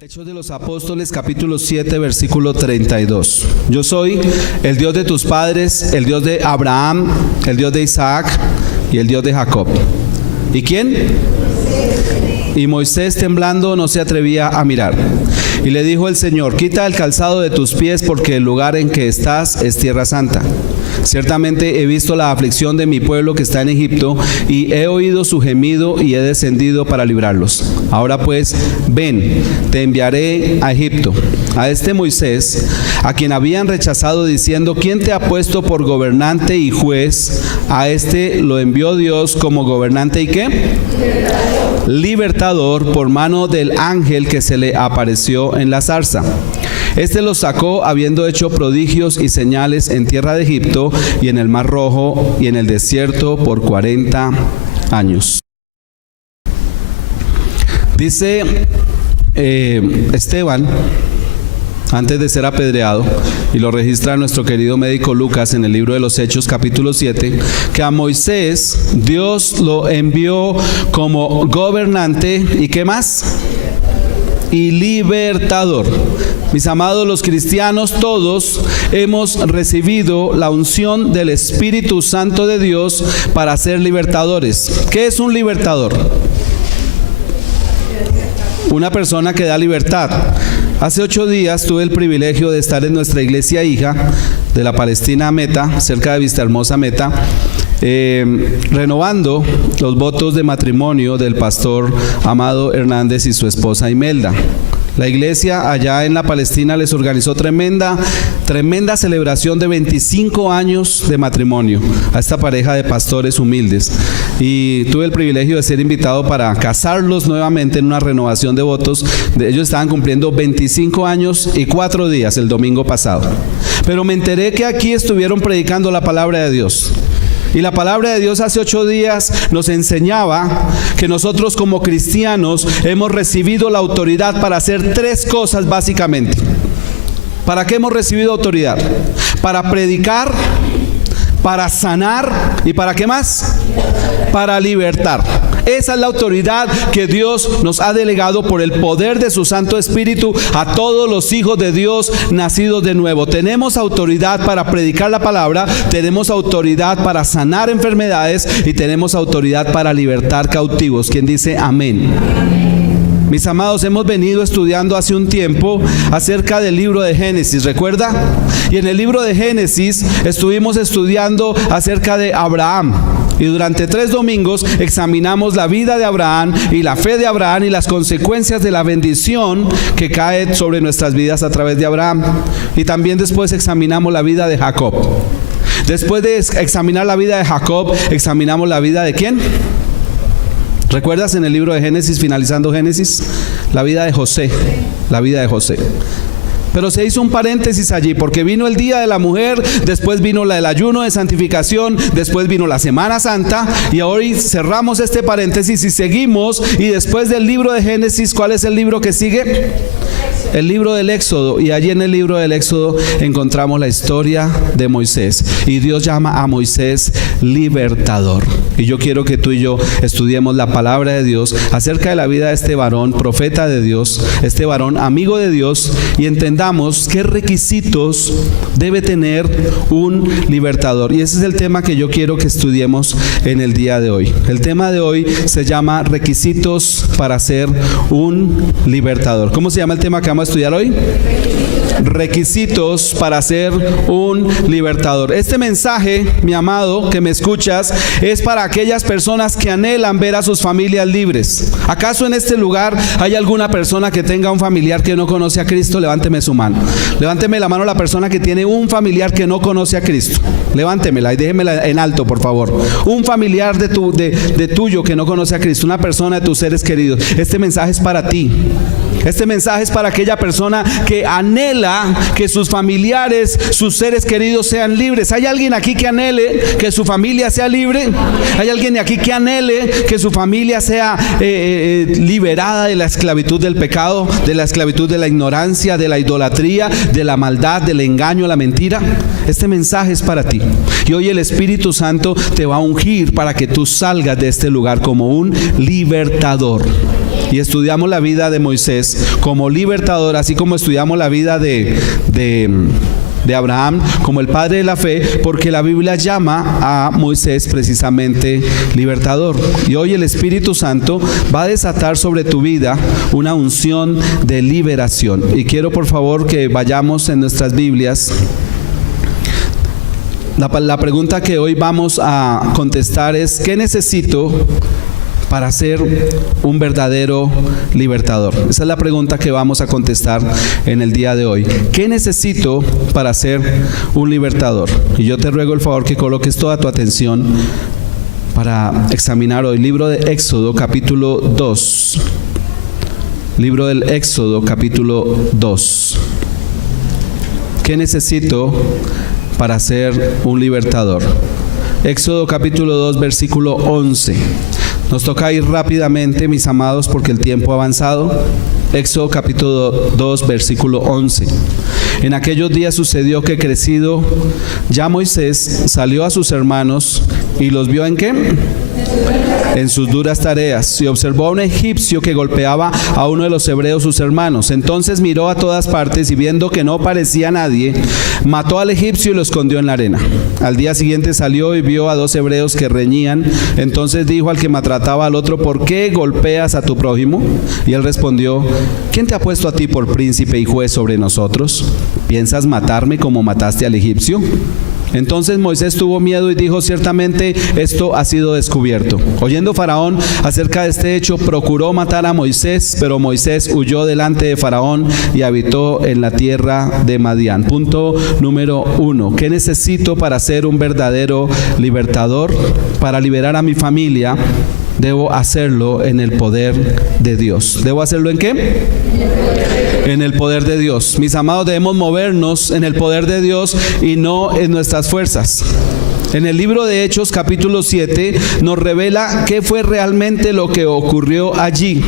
Hechos de los Apóstoles, capítulo 7, versículo 32. Yo soy el Dios de tus padres, el Dios de Abraham, el Dios de Isaac y el Dios de Jacob. ¿Y quién? Y Moisés, temblando, no se atrevía a mirar. Y le dijo el Señor: quita el calzado de tus pies, porque el lugar en que estás es tierra santa. Ciertamente he visto la aflicción de mi pueblo que está en Egipto, y he oído su gemido y he descendido para librarlos. Ahora pues, ven, te enviaré a Egipto. A este Moisés, a quien habían rechazado diciendo: ¿quién te ha puesto por gobernante y juez? A este lo envió Dios como gobernante y ¿qué? Libertador, por mano del ángel que se le apareció en la zarza. Este los sacó habiendo hecho prodigios y señales en tierra de Egipto y en el Mar Rojo y en el desierto por 40 años. Dice Esteban, antes de ser apedreado, y lo registra nuestro querido médico Lucas en el libro de los Hechos, capítulo 7, que a Moisés Dios lo envió como gobernante y ¿qué más? Y libertador. Mis amados, los cristianos todos hemos recibido la unción del Espíritu Santo de Dios para ser libertadores. ¿Qué es un libertador? Una persona que da libertad. Hace 8 días tuve el privilegio de estar en nuestra iglesia hija de la Palestina Meta, cerca de Vistahermosa Meta, renovando los votos de matrimonio del pastor Amado Hernández y su esposa Imelda. La iglesia allá en la Palestina les organizó tremenda celebración de 25 años de matrimonio a esta pareja de pastores humildes. Y tuve el privilegio de ser invitado para casarlos nuevamente en una renovación de votos. Ellos estaban cumpliendo 25 años y 4 días el domingo pasado. Pero me enteré que aquí estuvieron predicando la palabra de Dios. Y la palabra de Dios hace 8 días nos enseñaba que nosotros como cristianos hemos recibido la autoridad para hacer 3 cosas básicamente. ¿Para qué hemos recibido autoridad? Para predicar, para sanar y ¿para qué más? Para libertar. Esa es la autoridad que Dios nos ha delegado por el poder de su Santo Espíritu a todos los hijos de Dios nacidos de nuevo. Tenemos autoridad para predicar la palabra, tenemos autoridad para sanar enfermedades y tenemos autoridad para libertar cautivos. ¿Quién dice amén? Mis amados, hemos venido estudiando hace un tiempo acerca del libro de Génesis, ¿recuerda? Y en el libro de Génesis estuvimos estudiando acerca de Abraham. Y durante 3 domingos examinamos la vida de Abraham y la fe de Abraham y las consecuencias de la bendición que cae sobre nuestras vidas a través de Abraham. Y también después examinamos la vida de Jacob. Después de examinar la vida de Jacob, examinamos la vida de ¿quién? ¿Recuerdas en el libro de Génesis, finalizando Génesis? La vida de José, la vida de José. Pero se hizo un paréntesis allí, porque vino el Día de la Mujer, después vino el ayuno de santificación, después vino la Semana Santa, y hoy cerramos este paréntesis y seguimos, y después del libro de Génesis, ¿cuál es el libro que sigue? El libro del Éxodo, y allí en el libro del Éxodo encontramos la historia de Moisés, y Dios llama a Moisés libertador. Y yo quiero que tú y yo estudiemos la palabra de Dios acerca de la vida de este varón, profeta de Dios, este varón amigo de Dios, y entendamos qué requisitos debe tener un libertador. Y ese es el tema que yo quiero que estudiemos en el día de hoy. El tema de hoy se llama requisitos para ser un libertador. ¿Cómo se llama el tema que vamos a estudiar hoy? Requisitos para ser un libertador. Este mensaje, mi amado, que me escuchas, es para aquellas personas que anhelan ver a sus familias libres. ¿Acaso en este lugar hay alguna persona que tenga un familiar que no conoce a Cristo? Levánteme su mano. Levánteme la mano la persona que tiene un familiar que no conoce a Cristo. Levántemela y déjemela en alto, por favor. Un familiar de tuyo que no conoce a Cristo, una persona de tus seres queridos. Este mensaje es para ti. Este mensaje es para aquella persona que anhela que sus familiares, sus seres queridos sean libres. ¿Hay alguien aquí que anhele que su familia sea libre? ¿Hay alguien aquí que anhele que su familia sea liberada de la esclavitud del pecado, de la esclavitud de la ignorancia, de la idolatría, de la maldad, del engaño, la mentira? Este mensaje es para ti. Y hoy el Espíritu Santo te va a ungir para que tú salgas de este lugar como un libertador. Y estudiamos la vida de Moisés como libertador, así como estudiamos la vida de Abraham como el padre de la fe, porque la Biblia llama a Moisés precisamente libertador. Y hoy el Espíritu Santo va a desatar sobre tu vida una unción de liberación. Y quiero por favor que vayamos en nuestras Biblias. La pregunta que hoy vamos a contestar es: ¿qué necesito para ser un verdadero libertador? Esa es la pregunta que vamos a contestar en el día de hoy. ¿Qué necesito para ser un libertador? Y yo te ruego el favor que coloques toda tu atención para examinar hoy libro de Éxodo capítulo 2. Libro del Éxodo capítulo 2. ¿Qué necesito para ser un libertador? Éxodo capítulo 2 versículo 11. Nos toca ir rápidamente, mis amados, porque el tiempo ha avanzado. Éxodo capítulo 2 versículo 11. En aquellos días sucedió que, crecido ya Moisés, salió a sus hermanos y los vio ¿en qué? En sus duras tareas, y observó a un egipcio que golpeaba a uno de los hebreos, sus hermanos. Entonces miró a todas partes y, viendo que no parecía nadie, mató al egipcio y lo escondió en la arena. Al día siguiente salió y vio a dos hebreos que reñían. Entonces dijo al que maltrataba al otro: ¿por qué golpeas a tu prójimo? Y él respondió: ¿quién te ha puesto a ti por príncipe y juez sobre nosotros? ¿Piensas matarme como mataste al egipcio? Entonces Moisés tuvo miedo y dijo: ciertamente esto ha sido descubierto. Oyendo Faraón acerca de este hecho, procuró matar a Moisés, pero Moisés huyó delante de Faraón y habitó en la tierra de Madián. Punto número 1. ¿Qué necesito para ser un verdadero libertador? Para liberar a mi familia, debo hacerlo en el poder de Dios. ¿Debo hacerlo en qué? En el poder de Dios. Mis amados, debemos movernos en el poder de Dios y no en nuestras fuerzas. En el libro de Hechos capítulo 7 nos revela qué fue realmente lo que ocurrió allí.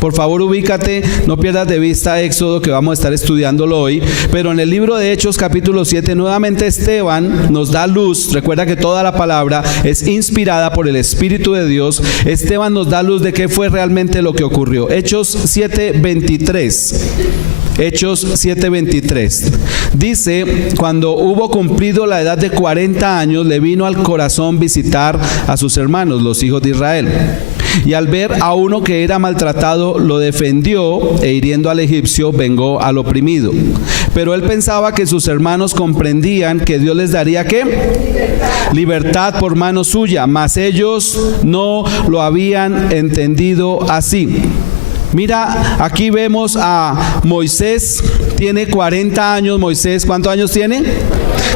Por favor, ubícate, no pierdas de vista Éxodo, que vamos a estar estudiándolo hoy. Pero en el libro de Hechos capítulo 7 nuevamente Esteban nos da luz. Recuerda que toda la palabra es inspirada por el Espíritu de Dios. Esteban nos da luz de qué fue realmente lo que ocurrió. Hechos 7:23. Hechos 7:23 dice: cuando hubo cumplido la edad de 40 años, le vino al corazón visitar a sus hermanos, los hijos de Israel. Y al ver a uno que era maltratado, lo defendió, e hiriendo al egipcio, vengó al oprimido. Pero él pensaba que sus hermanos comprendían que Dios les daría ¿qué? Libertad por mano suya, mas ellos no lo habían entendido así. Mira, aquí vemos a Moisés, tiene 40 años. Moisés, ¿cuántos años tiene?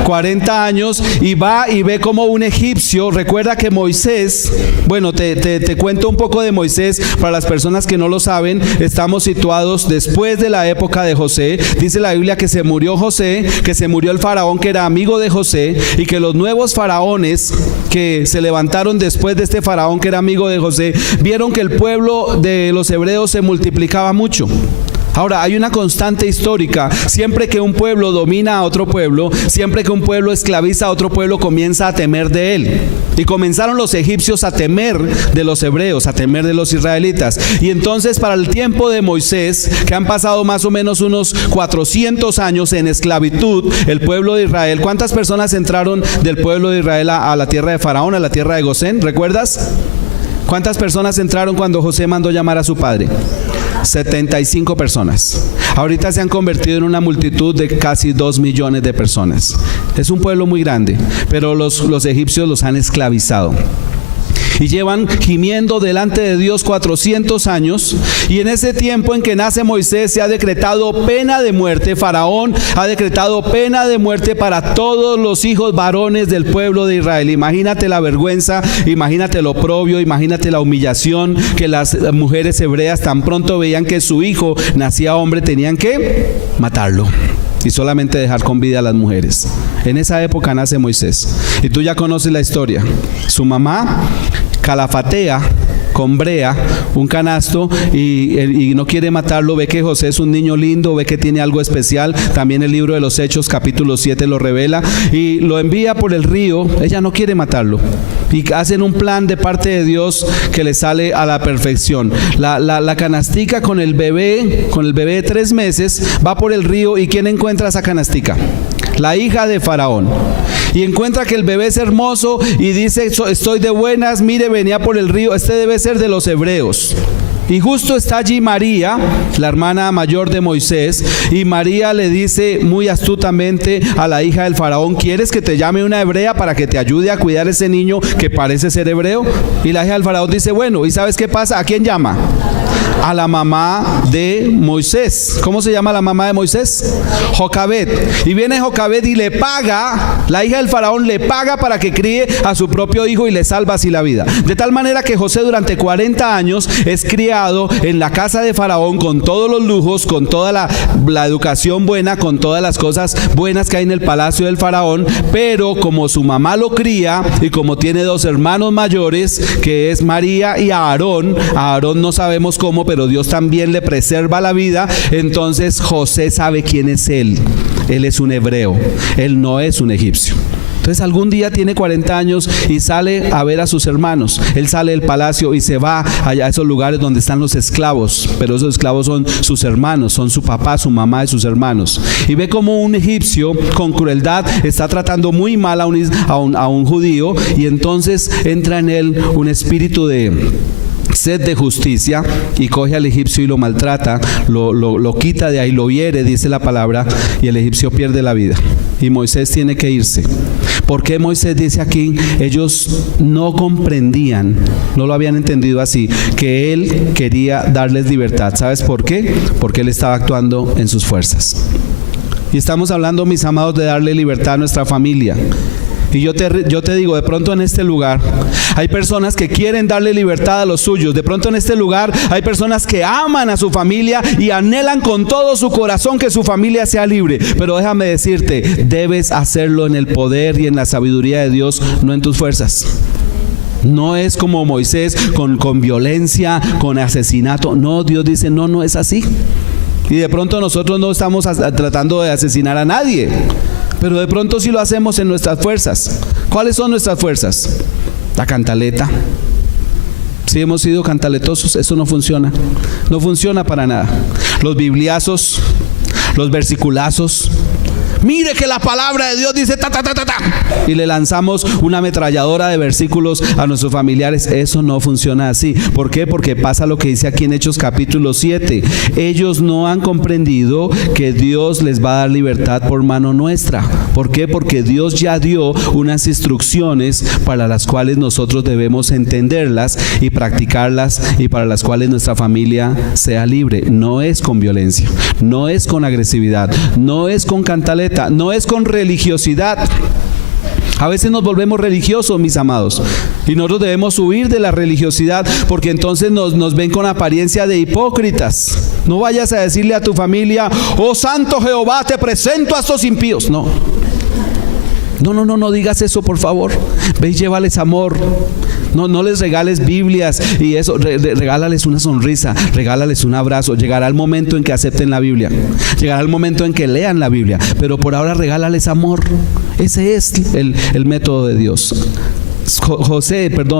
40 años, y va y ve como un egipcio. Recuerda que Moisés, bueno, te cuento un poco de Moisés para las personas que no lo saben. Estamos situados después de la época de José. Dice la Biblia que se murió José, que se murió el faraón que era amigo de José, y que los nuevos faraones que se levantaron después de este faraón que era amigo de José, vieron que el pueblo de los hebreos se multiplicaba mucho. Ahora, hay una constante histórica: siempre que un pueblo domina a otro pueblo, siempre que un pueblo esclaviza a otro pueblo, comienza a temer de él. Y comenzaron los egipcios a temer de los hebreos, a temer de los israelitas. Y entonces, para el tiempo de Moisés, que han pasado más o menos unos 400 años en esclavitud, el pueblo de Israel, ¿cuántas personas entraron del pueblo de Israel a la tierra de Faraón, a la tierra de Gosén? ¿Recuerdas? ¿Cuántas personas entraron cuando José mandó llamar a su padre? 75 personas. Ahorita se han convertido en una multitud de casi 2 millones de personas. Es un pueblo muy grande, pero los egipcios los han esclavizado. Y llevan gimiendo delante de Dios 400 años. Y en ese tiempo en que nace Moisés, se ha decretado pena de muerte. Faraón ha decretado pena de muerte para todos los hijos varones del pueblo de Israel. Imagínate la vergüenza, imagínate lo oprobio, imagínate la humillación que las mujeres hebreas, tan pronto veían que su hijo nacía hombre, tenían que matarlo y solamente dejar con vida a las mujeres. En esa época nace Moisés, y tú ya conoces la historia. Su mamá calafatea con brea, un canasto, y no quiere matarlo. Ve que José es un niño lindo, ve que tiene algo especial. También el libro de los Hechos capítulo 7 lo revela, y lo envía por el río. Ella no quiere matarlo, y hacen un plan de parte de Dios que le sale a la perfección. La canastica con el bebé de 3 meses, va por el río, y ¿quién encuentra esa canastica? La hija de Faraón. Y encuentra que el bebé es hermoso y dice: estoy de buenas, mire, venía por el río, este debe ser de los hebreos. Y justo está allí María, la hermana mayor de Moisés, y María le dice muy astutamente a la hija del Faraón: ¿quieres que te llame una hebrea para que te ayude a cuidar ese niño que parece ser hebreo? Y la hija del Faraón dice: bueno, ¿y sabes qué pasa? ¿A quién llama? A la mamá de Moisés. ¿Cómo se llama la mamá de Moisés? Jocabed. Y viene Jocabed y le paga, la hija del Faraón le paga para que críe a su propio hijo y le salva así la vida. De tal manera que José durante 40 años es criado en la casa de Faraón, con todos los lujos, con toda la educación buena, con todas las cosas buenas que hay en el palacio del Faraón. Pero como su mamá lo cría, y como tiene 2 hermanos mayores, que es María y Aarón no sabemos cómo, pero Dios también le preserva la vida. Entonces José sabe quién es él. Él es un hebreo, él no es un egipcio. Entonces algún día tiene 40 años y sale a ver a sus hermanos. Él sale del palacio y se va allá a esos lugares donde están los esclavos, pero esos esclavos son sus hermanos, son su papá, su mamá y sus hermanos. Y ve como un egipcio con crueldad está tratando muy mal a un judío, y entonces entra en él un espíritu de sed de justicia, y coge al egipcio y lo maltrata, lo quita de ahí, lo hiere, dice la palabra, y el egipcio pierde la vida. Y Moisés tiene que irse. ¿Por qué Moisés dice aquí? Ellos no comprendían, no lo habían entendido así, que él quería darles libertad. ¿Sabes por qué? Porque él estaba actuando en sus fuerzas. Y estamos hablando, mis amados, de darle libertad a nuestra familia. Y yo te digo, de pronto en este lugar hay personas que quieren darle libertad a los suyos. De pronto en este lugar hay personas que aman a su familia y anhelan con todo su corazón que su familia sea libre. Pero déjame decirte, debes hacerlo en el poder y en la sabiduría de Dios, no en tus fuerzas. No es como Moisés con violencia, con asesinato. No, Dios dice: no es así. Y de pronto nosotros no estamos tratando de asesinar a nadie, pero de pronto sí lo hacemos en nuestras fuerzas. ¿Cuáles son nuestras fuerzas? La cantaleta. Si hemos sido cantaletosos, eso no funciona. No funciona para nada. Los bibliazos, los versiculazos. Mire que la palabra de Dios dice ta, ta, ta, ta, ta, y le lanzamos una ametralladora de versículos a nuestros familiares. Eso no funciona así. ¿Por qué? Porque pasa lo que dice aquí en Hechos capítulo 7. Ellos no han comprendido que Dios les va a dar libertad por mano nuestra. ¿Por qué? Porque Dios ya dio unas instrucciones para las cuales nosotros debemos entenderlas y practicarlas, y para las cuales nuestra familia sea libre. No es con violencia, no es con agresividad, no es con cantaleta, no es con religiosidad. A veces nos volvemos religiosos, mis amados, y nosotros debemos huir de la religiosidad, porque entonces nos ven con apariencia de hipócritas. No vayas a decirle a tu familia: oh santo Jehová, te presento a estos impíos. No digas eso, por favor. Ve y llévales amor. No les regales Biblias y eso. Regálales una sonrisa, regálales un abrazo. Llegará el momento en que acepten la Biblia, llegará el momento en que lean la Biblia, pero por ahora regálales amor. Ese es el método de Dios.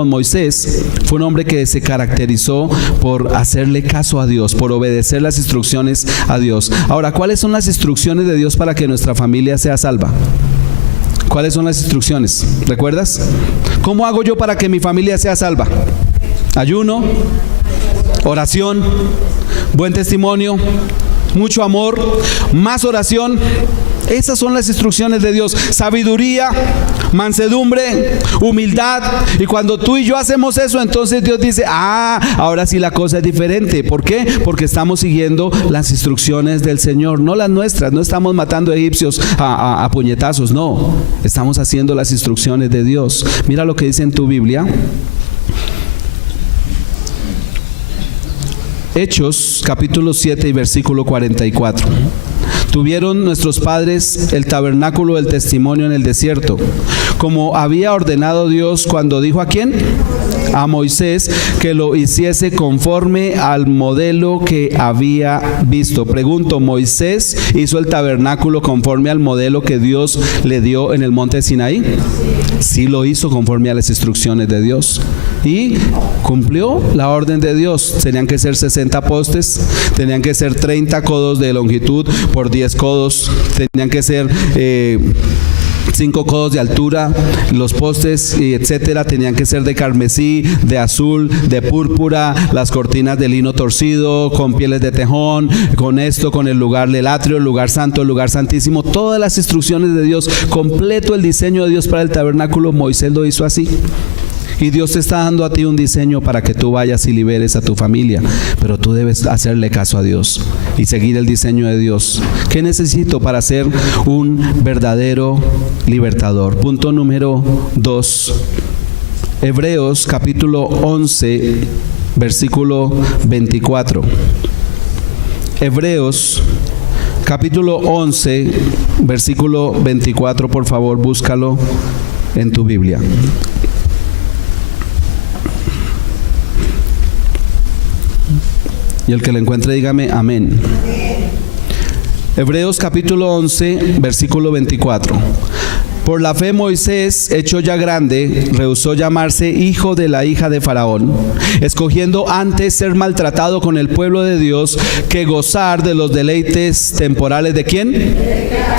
Moisés fue un hombre que se caracterizó por hacerle caso a Dios, por obedecer las instrucciones a Dios. Ahora, ¿cuáles son las instrucciones de Dios para que nuestra familia sea salva? ¿Cuáles son las instrucciones? ¿Recuerdas? ¿Cómo hago yo para que mi familia sea salva? Ayuno, oración, buen testimonio, mucho amor, más oración. Esas son las instrucciones de Dios. Sabiduría, mansedumbre, humildad. Y cuando tú y yo hacemos eso, entonces Dios dice: ahora sí la cosa es diferente. ¿Por qué? Porque estamos siguiendo las instrucciones del Señor, no las nuestras. No estamos matando egipcios a puñetazos, no. Estamos haciendo las instrucciones de Dios. Mira lo que dice en tu Biblia. Hechos capítulo 7 y versículo 44. Tuvieron nuestros padres el tabernáculo del testimonio en el desierto, como había ordenado Dios, cuando dijo: ¿a quién? a Moisés que lo hiciese conforme al modelo que había visto. Pregunto, ¿Moisés hizo el tabernáculo conforme al modelo que Dios le dio en el monte Sinaí? Sí lo hizo conforme a las instrucciones de Dios y cumplió la orden de Dios. Tenían que ser 60 postes, tenían que ser 30 codos de longitud por 10 codos, tenían que ser 5 codos de altura, los postes y etcétera tenían que ser de carmesí, de azul, de púrpura, las cortinas de lino torcido, con pieles de tejón, con esto, con el lugar del atrio, el lugar santo, el lugar santísimo, todas las instrucciones de Dios, completo el diseño de Dios para el tabernáculo. Moisés lo hizo así. Y Dios te está dando a ti un diseño para que tú vayas y liberes a tu familia, pero tú debes hacerle caso a Dios y seguir el diseño de Dios. ¿Qué necesito para ser un verdadero libertador? Punto número 2. Hebreos capítulo 11, versículo 24. Hebreos capítulo 11, versículo 24, por favor, búscalo en tu Biblia. Y el que lo encuentre, dígame amén. Hebreos capítulo 11, versículo 24. Por la fe Moisés, hecho ya grande, rehusó llamarse hijo de la hija de Faraón, escogiendo antes ser maltratado con el pueblo de Dios que gozar de los deleites temporales ¿de quién?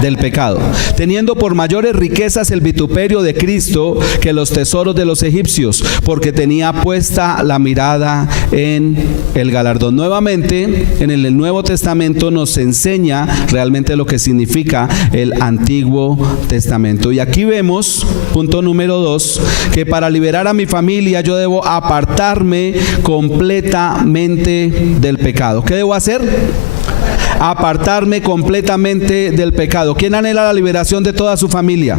Del pecado, teniendo por mayores riquezas el vituperio de Cristo que los tesoros de los egipcios, porque tenía puesta la mirada en el galardón. Nuevamente, en el Nuevo Testamento nos enseña realmente lo que significa el Antiguo Testamento. Y aquí vemos, punto número 2, que para liberar a mi familia yo debo apartarme completamente del pecado. ¿Qué debo hacer? Apartarme completamente del pecado. ¿Quién anhela la liberación de toda su familia?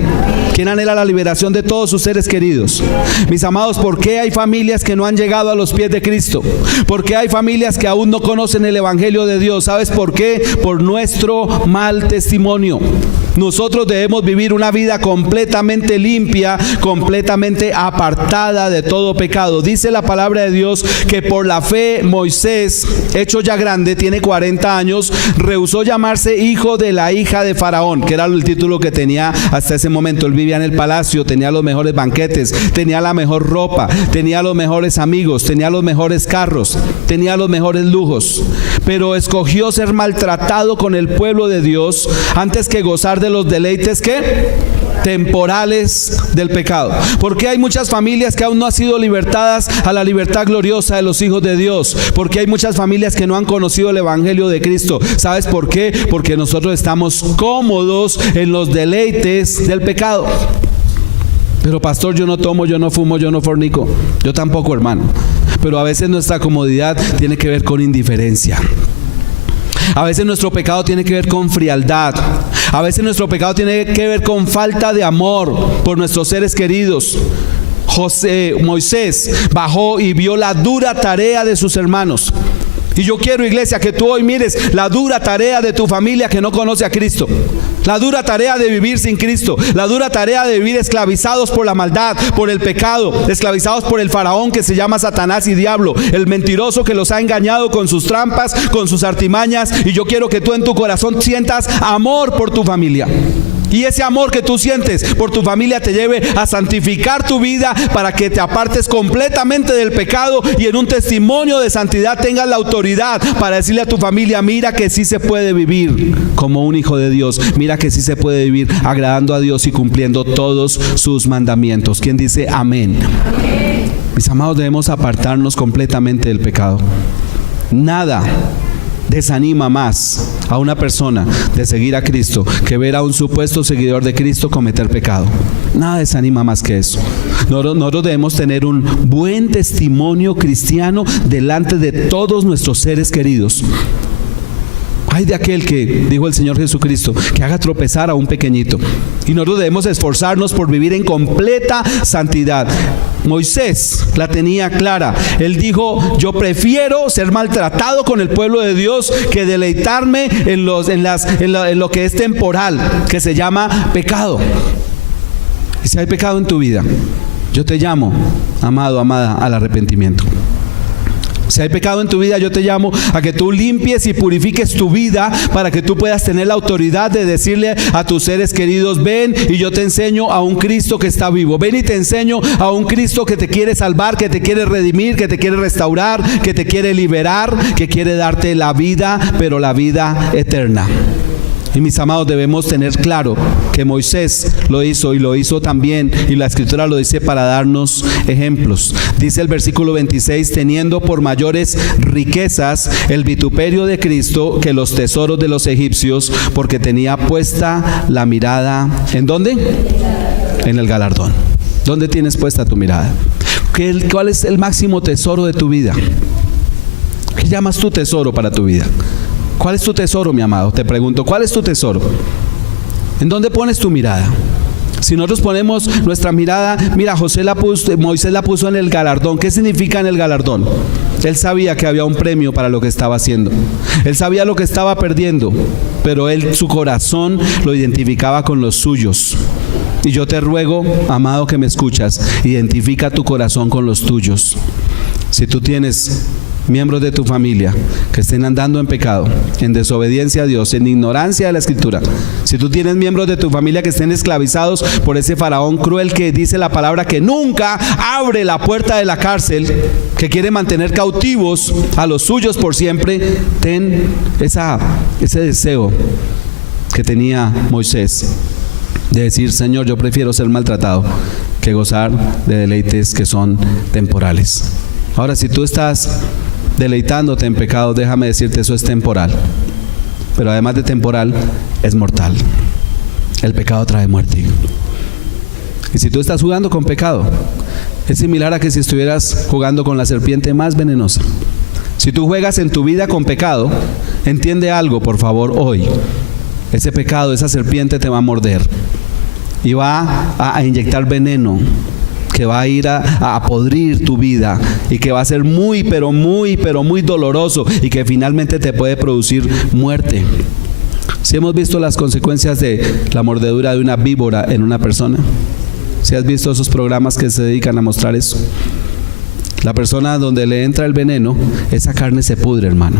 ¿Quién anhela la liberación de todos sus seres queridos? Mis amados, ¿por qué hay familias que no han llegado a los pies de Cristo? ¿Por qué hay familias que aún no conocen el Evangelio de Dios? ¿Sabes por qué? Por nuestro mal testimonio. Nosotros debemos vivir una vida completamente limpia, completamente apartada de todo pecado. Dice la palabra de Dios que por la fe Moisés, hecho ya grande, tiene 40 años, rehusó llamarse hijo de la hija de Faraón, que era el título que tenía hasta ese momento. Él vivía en el palacio, tenía los mejores banquetes, tenía la mejor ropa, tenía los mejores amigos, tenía los mejores carros, tenía los mejores lujos, pero escogió ser maltratado con el pueblo de Dios antes que gozar de los deleites ¿qué? Temporales del pecado. Porque hay muchas familias que aún no han sido libertadas a la libertad gloriosa de los hijos de Dios. Porque hay muchas familias que no han conocido el Evangelio de Cristo. ¿Sabes por qué? Porque nosotros estamos cómodos en los deleites del pecado. Pero pastor, yo no tomo, yo no fumo, yo no fornico. Yo tampoco, hermano. Pero a veces nuestra comodidad tiene que ver con indiferencia. A veces nuestro pecado tiene que ver con frialdad. A veces nuestro pecado tiene que ver con falta de amor por nuestros seres queridos. Moisés bajó y vio la dura tarea de sus hermanos. Y yo quiero, iglesia, que tú hoy mires la dura tarea de tu familia que no conoce a Cristo. La dura tarea de vivir sin Cristo. La dura tarea de vivir esclavizados por la maldad, por el pecado, esclavizados por el faraón que se llama Satanás y diablo, el mentiroso que los ha engañado con sus trampas, con sus artimañas. Y yo quiero que tú en tu corazón sientas amor por tu familia. Y ese amor que tú sientes por tu familia te lleve a santificar tu vida para que te apartes completamente del pecado y en un testimonio de santidad tengas la autoridad para decirle a tu familia: mira que sí se puede vivir como un hijo de Dios, mira que sí se puede vivir agradando a Dios y cumpliendo todos sus mandamientos. ¿Quién dice amén? Amén. Mis amados, debemos apartarnos completamente del pecado. Nada desanima más a una persona de seguir a Cristo que ver a un supuesto seguidor de Cristo cometer pecado. Nada desanima más que eso. Nosotros debemos tener un buen testimonio cristiano delante de todos nuestros seres queridos. Ay de aquel que, dijo el Señor Jesucristo, que haga tropezar a un pequeñito. Y nosotros debemos esforzarnos por vivir en completa santidad. Moisés la tenía clara. Él dijo: yo prefiero ser maltratado con el pueblo de Dios que deleitarme en lo que es temporal, que se llama pecado. Y si hay pecado en tu vida, Yo te llamo, amado, amada, al arrepentimiento. Si hay pecado en tu vida, yo te llamo a que tú limpies y purifiques tu vida para que tú puedas tener la autoridad de decirle a tus seres queridos: ven y yo te enseño a un Cristo que está vivo. Ven y te enseño a un Cristo que te quiere salvar, que te quiere redimir, que te quiere restaurar, que te quiere liberar, que quiere darte la vida, pero la vida eterna. Y mis amados, debemos tener claro que Moisés lo hizo, y lo hizo también, y la Escritura lo dice para darnos ejemplos. Dice el versículo 26: teniendo por mayores riquezas el vituperio de Cristo que los tesoros de los egipcios, porque tenía puesta la mirada, ¿en dónde? En el galardón. ¿Dónde tienes puesta tu mirada? ¿Cuál es el máximo tesoro de tu vida? ¿Qué llamas tu tesoro para tu vida? ¿Cuál es tu tesoro, mi amado? Te pregunto, ¿cuál es tu tesoro? ¿En dónde pones tu mirada? Si nosotros ponemos nuestra mirada, mira, Moisés la puso en el galardón. ¿Qué significa en el galardón? Él sabía que había un premio para lo que estaba haciendo. Él sabía lo que estaba perdiendo, pero su corazón lo identificaba con los suyos. Y yo te ruego, amado, que me escuchas, identifica tu corazón con los tuyos. Si tú tienes miembros de tu familia que estén andando en pecado, en desobediencia a Dios, en ignorancia de la Escritura, si tú tienes miembros de tu familia que estén esclavizados por ese faraón cruel que dice la palabra que nunca abre la puerta de la cárcel, que quiere mantener cautivos a los suyos por siempre, ten ese deseo que tenía Moisés de decir: Señor, yo prefiero ser maltratado que gozar de deleites que son temporales. Ahora, si tú estás deleitándote en pecado, déjame decirte, eso es temporal. Pero además de temporal, es mortal. El pecado trae muerte. Y si tú estás jugando con pecado, es similar a que si estuvieras jugando con la serpiente más venenosa. Si tú juegas en tu vida con pecado, entiende algo, por favor, hoy. Ese pecado, esa serpiente te va a morder y va a inyectar veneno, que va a ir a podrir tu vida, y que va a ser muy, pero muy doloroso, y que finalmente te puede producir muerte. Si hemos visto las consecuencias de la mordedura de una víbora en una persona, si has visto esos programas que se dedican a mostrar eso, la persona donde le entra el veneno, esa carne se pudre, hermano.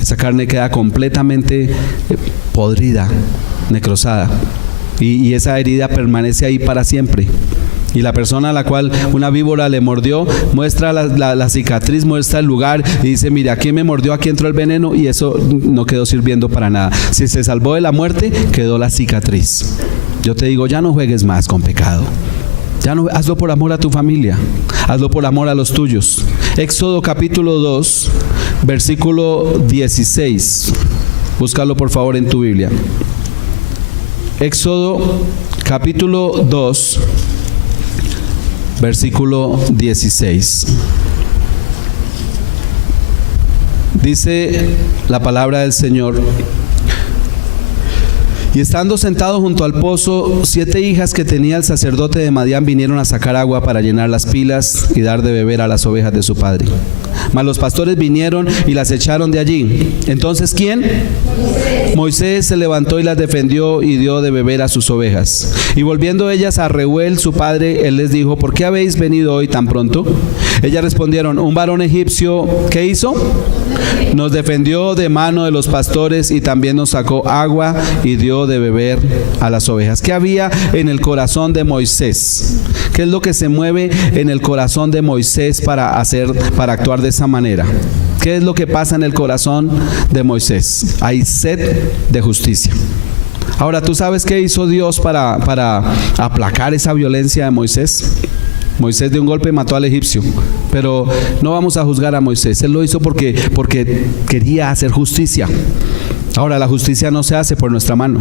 Esa carne queda completamente podrida, necrosada, y esa herida permanece ahí para siempre. Y la persona a la cual una víbora le mordió muestra la cicatriz, muestra el lugar y dice: mire, aquí me mordió, aquí entró el veneno, y eso no quedó sirviendo para nada. Si se salvó de la muerte, quedó la cicatriz. Yo te digo, ya no juegues más con pecado. Ya no, hazlo por amor a tu familia, hazlo por amor a los tuyos. Éxodo capítulo 2, versículo 16. Búscalo por favor en tu Biblia. Éxodo capítulo 2, versículo 16. Dice la palabra del Señor: y estando sentado junto al pozo, 7 hijas que tenía el sacerdote de Madián vinieron a sacar agua para llenar las pilas y dar de beber a las ovejas de su padre. Mas los pastores vinieron y las echaron de allí. Entonces, ¿quién? Moisés se levantó y las defendió y dio de beber a sus ovejas. Y volviendo ellas a Reuel su padre, él les dijo: ¿por qué habéis venido hoy tan pronto? Ellas respondieron: un varón egipcio, ¿qué hizo? Nos defendió de mano de los pastores y también nos sacó agua y dio de beber a las ovejas. ¿Qué había en el corazón de Moisés? ¿Qué es lo que se mueve en el corazón de Moisés para actuar de esa manera? ¿Qué es lo que pasa en el corazón de Moisés? Hay sed de justicia. Ahora, ¿tú sabes qué hizo Dios para aplacar esa violencia de Moisés? Moisés de un golpe mató al egipcio, pero no vamos a juzgar a Moisés. Él lo hizo porque quería hacer justicia. Ahora, la justicia no se hace por nuestra mano.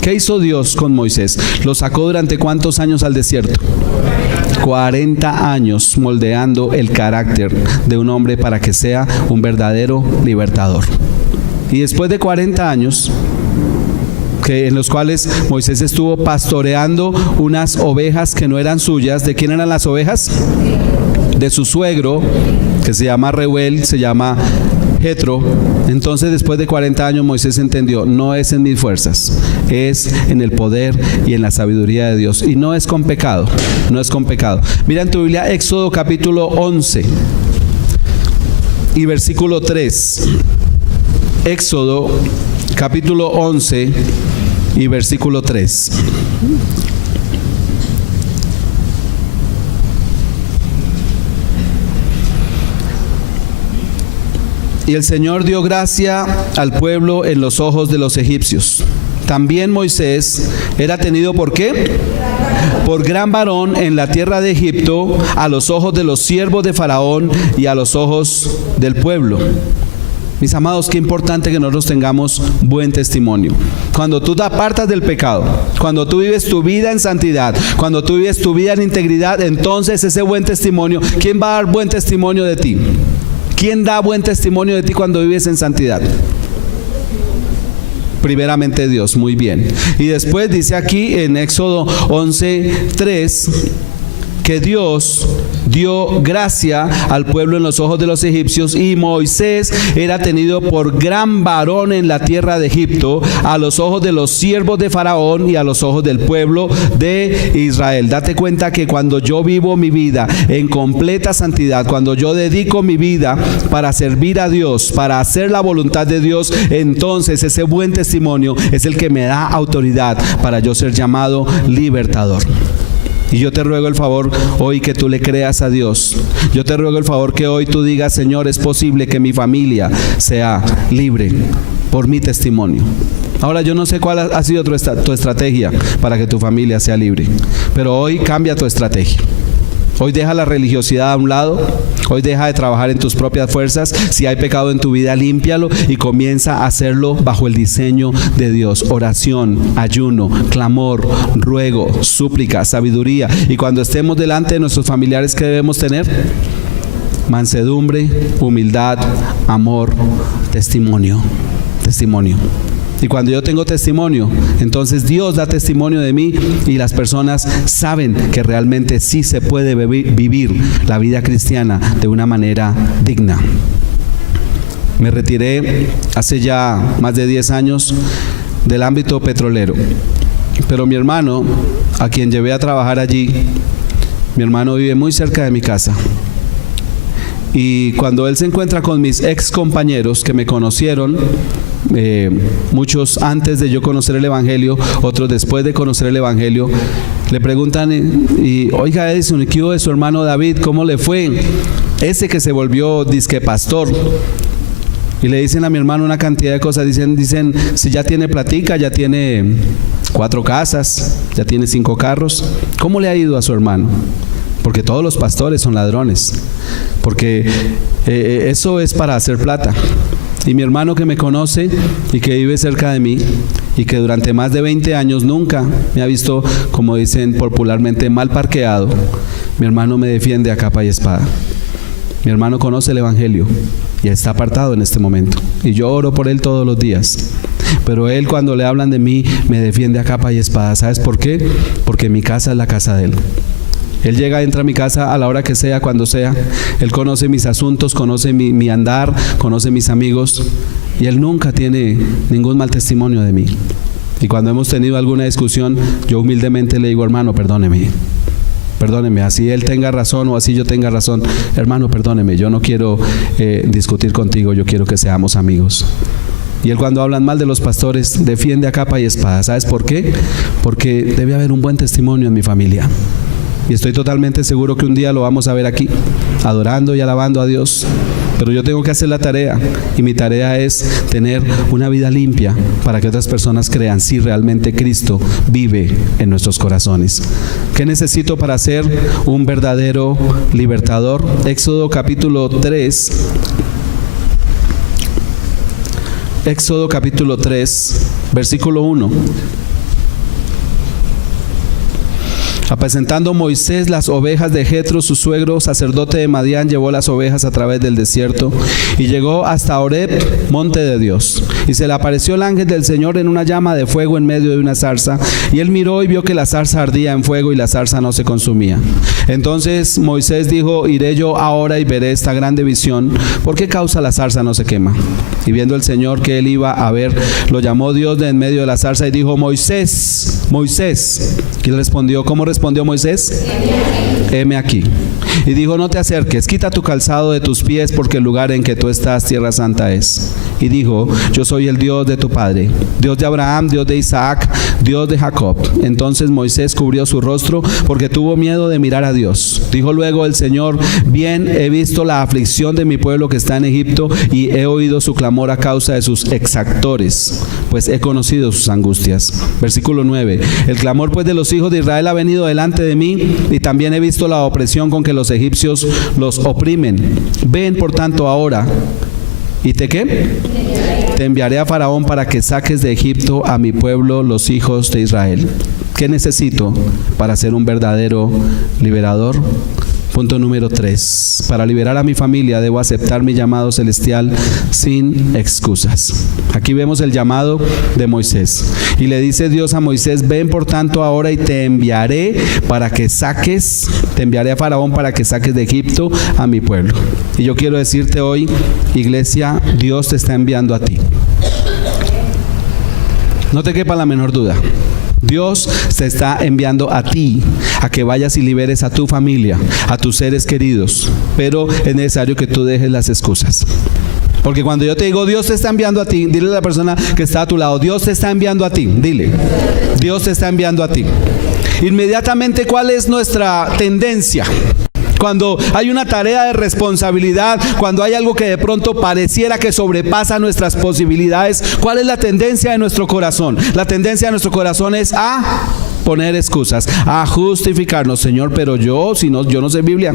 ¿Qué hizo Dios con Moisés? Lo sacó durante ¿cuántos años al desierto? 40 años moldeando el carácter de un hombre para que sea un verdadero libertador. Y después de 40 años en los cuales Moisés estuvo pastoreando unas ovejas que no eran suyas. ¿De quién eran las ovejas? De su suegro, que se llama Reuel, se llama Jetro, entonces después de 40 años Moisés entendió, no es en mis fuerzas, es en el poder y en la sabiduría de Dios, y no es con pecado, no es con pecado. Mira en tu Biblia Éxodo capítulo 11 y versículo 3. Éxodo capítulo 11 y versículo 3. Y el Señor dio gracia al pueblo en los ojos de los egipcios. También Moisés era tenido ¿por qué? Por gran varón en la tierra de Egipto, a los ojos de los siervos de Faraón y a los ojos del pueblo. Mis amados, qué importante que nosotros tengamos buen testimonio. Cuando tú te apartas del pecado, cuando tú vives tu vida en santidad, cuando tú vives tu vida en integridad, entonces ese buen testimonio, ¿quién va a dar buen testimonio de ti? ¿Quién da buen testimonio de ti cuando vives en santidad? Primeramente Dios, muy bien. Y después dice aquí en Éxodo 11:3 que Dios dio gracia al pueblo en los ojos de los egipcios, y Moisés era tenido por gran varón en la tierra de Egipto, a los ojos de los siervos de Faraón y a los ojos del pueblo de Israel. Date cuenta que cuando yo vivo mi vida en completa santidad, cuando yo dedico mi vida para servir a Dios, para hacer la voluntad de Dios, entonces ese buen testimonio es el que me da autoridad para yo ser llamado libertador. Y yo te ruego el favor hoy que tú le creas a Dios. Yo te ruego el favor que hoy tú digas, Señor, es posible que mi familia sea libre por mi testimonio. Ahora yo no sé cuál ha sido tu estrategia para que tu familia sea libre, pero hoy cambia tu estrategia. Hoy deja la religiosidad a un lado, hoy deja de trabajar en tus propias fuerzas. Si hay pecado en tu vida, límpialo y comienza a hacerlo bajo el diseño de Dios. Oración, ayuno, clamor, ruego, súplica, sabiduría. Y cuando estemos delante de nuestros familiares, ¿qué debemos tener? Mansedumbre, humildad, amor, testimonio. Y cuando yo tengo testimonio, entonces Dios da testimonio de mí y las personas saben que realmente sí se puede vivir la vida cristiana de una manera digna. Me retiré hace ya más de 10 años del ámbito petrolero, pero mi hermano, a quien llevé a trabajar allí, mi hermano vive muy cerca de mi casa. Y cuando él se encuentra con mis ex compañeros que me conocieron, muchos antes de yo conocer el Evangelio, otros después de conocer el Evangelio, le preguntan, y oiga Edison, ¿qué hubo de su hermano David? ¿Cómo le fue? Ese que se volvió disque pastor. Y le dicen a mi hermano una cantidad de cosas, dicen si ya tiene platica, ya tiene 4 casas, ya tiene 5 carros. ¿Cómo le ha ido a su hermano? Porque todos los pastores son ladrones, porque eso es para hacer plata. Y mi hermano que me conoce y que vive cerca de mí y que durante más de 20 años nunca me ha visto, como dicen popularmente, mal parqueado, mi hermano me defiende a capa y espada. Mi hermano conoce el Evangelio y está apartado en este momento, y yo oro por él todos los días. Pero él, cuando le hablan de mí, me defiende a capa y espada. ¿Sabes por qué? Porque mi casa es la casa de él. Él llega, entra a mi casa a la hora que sea, cuando sea. Él conoce mis asuntos, conoce mi andar, conoce mis amigos, y él nunca tiene ningún mal testimonio de mí. Y cuando hemos tenido alguna discusión, yo humildemente le digo, hermano, perdóneme, así él tenga razón o así yo tenga razón, hermano, perdóneme, yo no quiero discutir contigo, yo quiero que seamos amigos. Y él, cuando hablan mal de los pastores, defiende a capa y espada. ¿Sabes por qué? Porque debe haber un buen testimonio en mi familia. Y estoy totalmente seguro que un día lo vamos a ver aquí, adorando y alabando a Dios. Pero yo tengo que hacer la tarea, y mi tarea es tener una vida limpia para que otras personas crean si realmente Cristo vive en nuestros corazones. ¿Qué necesito para ser un verdadero libertador? Éxodo capítulo 3. Éxodo capítulo 3, versículo 1. Apacentando Moisés las ovejas de Jetro, su suegro, sacerdote de Madián, llevó las ovejas a través del desierto y llegó hasta Horeb, monte de Dios. Y se le apareció el ángel del Señor en una llama de fuego en medio de una zarza. Y él miró y vio que la zarza ardía en fuego y la zarza no se consumía. Entonces Moisés dijo: iré yo ahora y veré esta grande visión. ¿Por qué causa la zarza no se quema? Y viendo el Señor que él iba a ver, lo llamó Dios de en medio de la zarza y dijo: Moisés, Moisés. Y él respondió: ¿cómo respondió Moisés? Heme aquí. Y dijo: no te acerques, quita tu calzado de tus pies, porque el lugar en que tú estás, tierra santa es. Y dijo: yo soy el Dios de tu padre, Dios de Abraham, Dios de Isaac, Dios de Jacob. Entonces Moisés cubrió su rostro, porque tuvo miedo de mirar a Dios. Dijo luego el Señor: bien he visto la aflicción de mi pueblo que está en Egipto, y he oído su clamor a causa de sus exactores, pues he conocido sus angustias. Versículo 9. El clamor pues de los hijos de Israel ha venido delante de mí, y también he visto la opresión con que los egipcios los oprimen. Ven por tanto ahora, ¿y te qué? Te enviaré a Faraón para que saques de Egipto a mi pueblo, los hijos de Israel. ¿Qué necesito para ser un verdadero liberador? Punto número 3. Para liberar a mi familia debo aceptar mi llamado celestial sin excusas. Aquí vemos el llamado de Moisés. Y le dice Dios a Moisés: ven por tanto ahora y te enviaré para que saques, te enviaré a Faraón para que saques de Egipto a mi pueblo. Y yo quiero decirte hoy, iglesia, Dios te está enviando a ti. No te quepa la menor duda. Dios te está enviando a ti, a que vayas y liberes a tu familia, a tus seres queridos, pero es necesario que tú dejes las excusas. Porque cuando yo te digo Dios te está enviando a ti, dile a la persona que está a tu lado: Dios te está enviando a ti. Dile: Dios te está enviando a ti. Inmediatamente, ¿cuál es nuestra tendencia? Cuando hay una tarea de responsabilidad, cuando hay algo que de pronto pareciera que sobrepasa nuestras posibilidades, ¿cuál es la tendencia de nuestro corazón? La tendencia de nuestro corazón es a poner excusas, a justificarnos. Señor, pero yo no sé Biblia.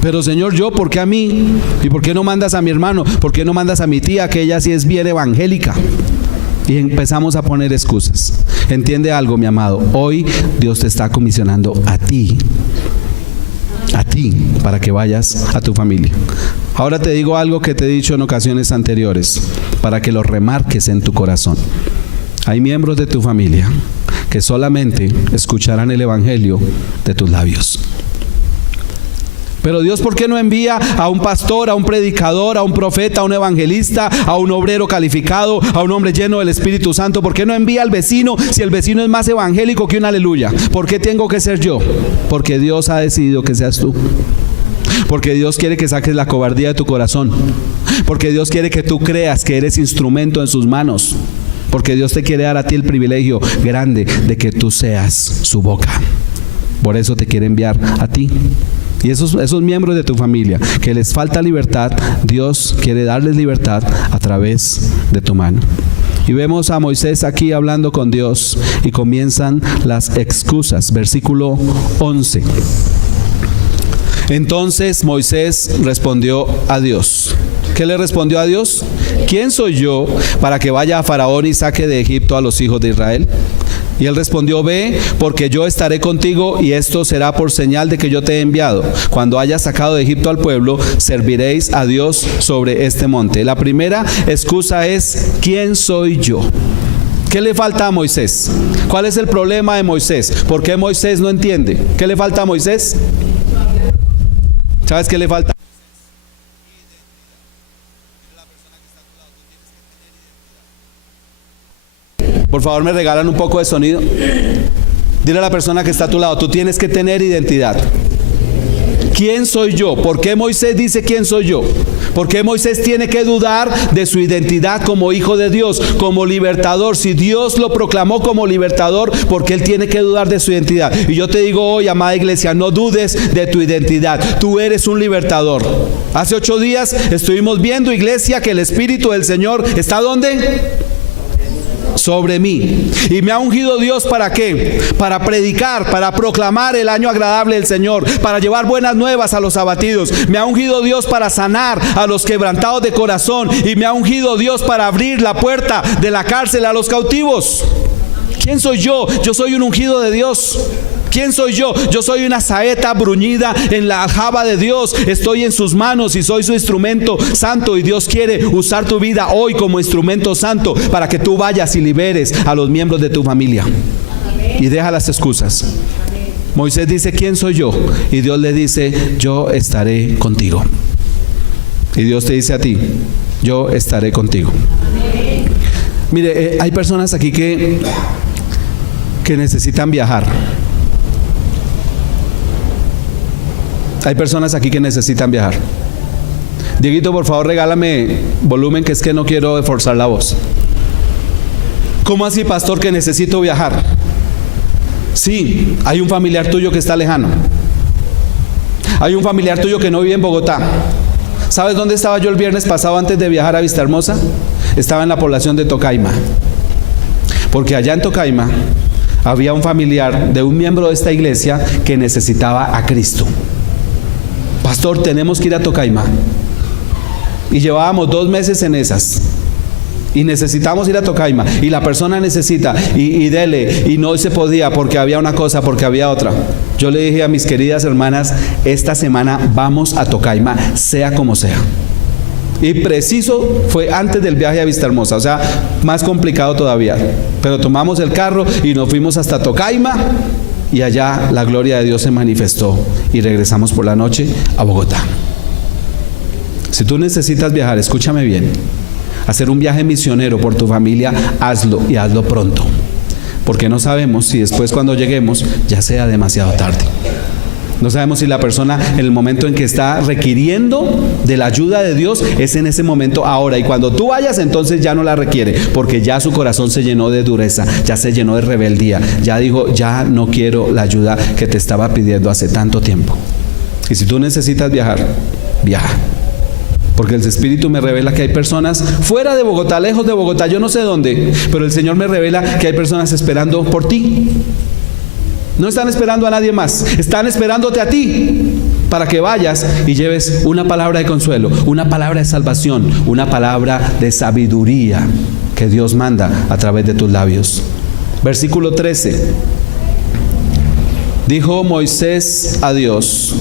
Pero Señor, yo, ¿por qué a mí? ¿Y por qué no mandas a mi hermano? ¿Por qué no mandas a mi tía, que ella sí es bien evangélica? Y empezamos a poner excusas. Entiende algo, mi amado. Hoy Dios te está comisionando a ti, para que vayas a tu familia. Ahora te digo algo que te he dicho en ocasiones anteriores, para que lo remarques en tu corazón. Hay miembros de tu familia que solamente escucharán el evangelio de tus labios. Pero Dios, ¿por qué no envía a un pastor, a un predicador, a un profeta, a un evangelista, a un obrero calificado, a un hombre lleno del Espíritu Santo? ¿Por qué no envía al vecino si el vecino es más evangélico que un aleluya? ¿Por qué tengo que ser yo? Porque Dios ha decidido que seas tú. Porque Dios quiere que saques la cobardía de tu corazón. Porque Dios quiere que tú creas que eres instrumento en sus manos. Porque Dios te quiere dar a ti el privilegio grande de que tú seas su boca. Por eso te quiere enviar a ti. Y esos miembros de tu familia que les falta libertad, Dios quiere darles libertad a través de tu mano. Y vemos a Moisés aquí hablando con Dios y comienzan las excusas. Versículo 11. Entonces Moisés respondió a Dios. ¿Qué le respondió a Dios? ¿Quién soy yo para que vaya a Faraón y saque de Egipto a los hijos de Israel? Y él respondió: ve, porque yo estaré contigo, y esto será por señal de que yo te he enviado. Cuando hayas sacado de Egipto al pueblo, serviréis a Dios sobre este monte. La primera excusa es: ¿quién soy yo? ¿Qué le falta a Moisés? ¿Cuál es el problema de Moisés? ¿Por qué Moisés no entiende? ¿Qué le falta a Moisés? ¿Sabes qué le falta? Por favor, me regalan un poco de sonido. Dile a la persona que está a tu lado: tú tienes que tener identidad. ¿Quién soy yo? ¿Por qué Moisés dice quién soy yo? ¿Por qué Moisés tiene que dudar de su identidad como hijo de Dios, como libertador? Si Dios lo proclamó como libertador, ¿por qué él tiene que dudar de su identidad? Y yo te digo hoy, amada iglesia, no dudes de tu identidad. Tú eres un libertador. Hace 8 días estuvimos viendo, iglesia, que el Espíritu del Señor está ¿dónde? Sobre mí. Y me ha ungido Dios ¿para qué? Para predicar, para proclamar el año agradable del Señor, para llevar buenas nuevas a los abatidos. Me ha ungido Dios para sanar a los quebrantados de corazón. Y me ha ungido Dios para abrir la puerta de la cárcel a los cautivos. ¿Quién soy yo? Yo soy un ungido de Dios. ¿Quién soy yo? Yo soy una saeta bruñida en la aljaba de Dios. Estoy en sus manos y soy su instrumento santo. Y Dios quiere usar tu vida hoy como instrumento santo para que tú vayas y liberes a los miembros de tu familia. Y deja las excusas. Moisés dice, ¿quién soy yo? Y Dios le dice, yo estaré contigo. Y Dios te dice a ti, yo estaré contigo. Mire, hay personas aquí que necesitan viajar. Hay personas aquí que necesitan viajar. Dieguito, por favor, regálame volumen, que es que no quiero esforzar la voz. ¿Cómo así, pastor, que necesito viajar? Sí, hay un familiar tuyo que está lejano. Hay un familiar tuyo que no vive en Bogotá. ¿Sabes dónde estaba yo el viernes pasado antes de viajar a Vistahermosa? Estaba en la población de Tocaima. Porque allá en Tocaima había un familiar de un miembro de esta iglesia que necesitaba a Cristo. Pastor, tenemos que ir a Tocaima. Y llevábamos 2 meses en esas. Y necesitamos ir a Tocaima. Y la persona necesita. Y dele. Y no se podía porque había una cosa, porque había otra. Yo le dije a mis queridas hermanas, esta semana vamos a Tocaima, sea como sea. Y preciso fue antes del viaje a Vistahermosa, o sea, más complicado todavía. Pero tomamos el carro y nos fuimos hasta Tocaima. Y allá la gloria de Dios se manifestó. Y regresamos por la noche a Bogotá. Si tú necesitas viajar, escúchame bien. Hacer un viaje misionero por tu familia, hazlo y hazlo pronto. Porque no sabemos si después cuando lleguemos ya sea demasiado tarde. No sabemos si la persona en el momento en que está requiriendo de la ayuda de Dios es en ese momento ahora. Y cuando tú vayas, entonces ya no la requiere, porque ya su corazón se llenó de dureza, ya se llenó de rebeldía. Ya dijo, ya no quiero la ayuda que te estaba pidiendo hace tanto tiempo. Y si tú necesitas viajar, viaja. Porque el Espíritu me revela que hay personas fuera de Bogotá, lejos de Bogotá, yo no sé dónde, pero el Señor me revela que hay personas esperando por ti. No están esperando a nadie más, están esperándote a ti para que vayas y lleves una palabra de consuelo, una palabra de salvación, una palabra de sabiduría que Dios manda a través de tus labios. Versículo 13. Dijo Moisés a Dios: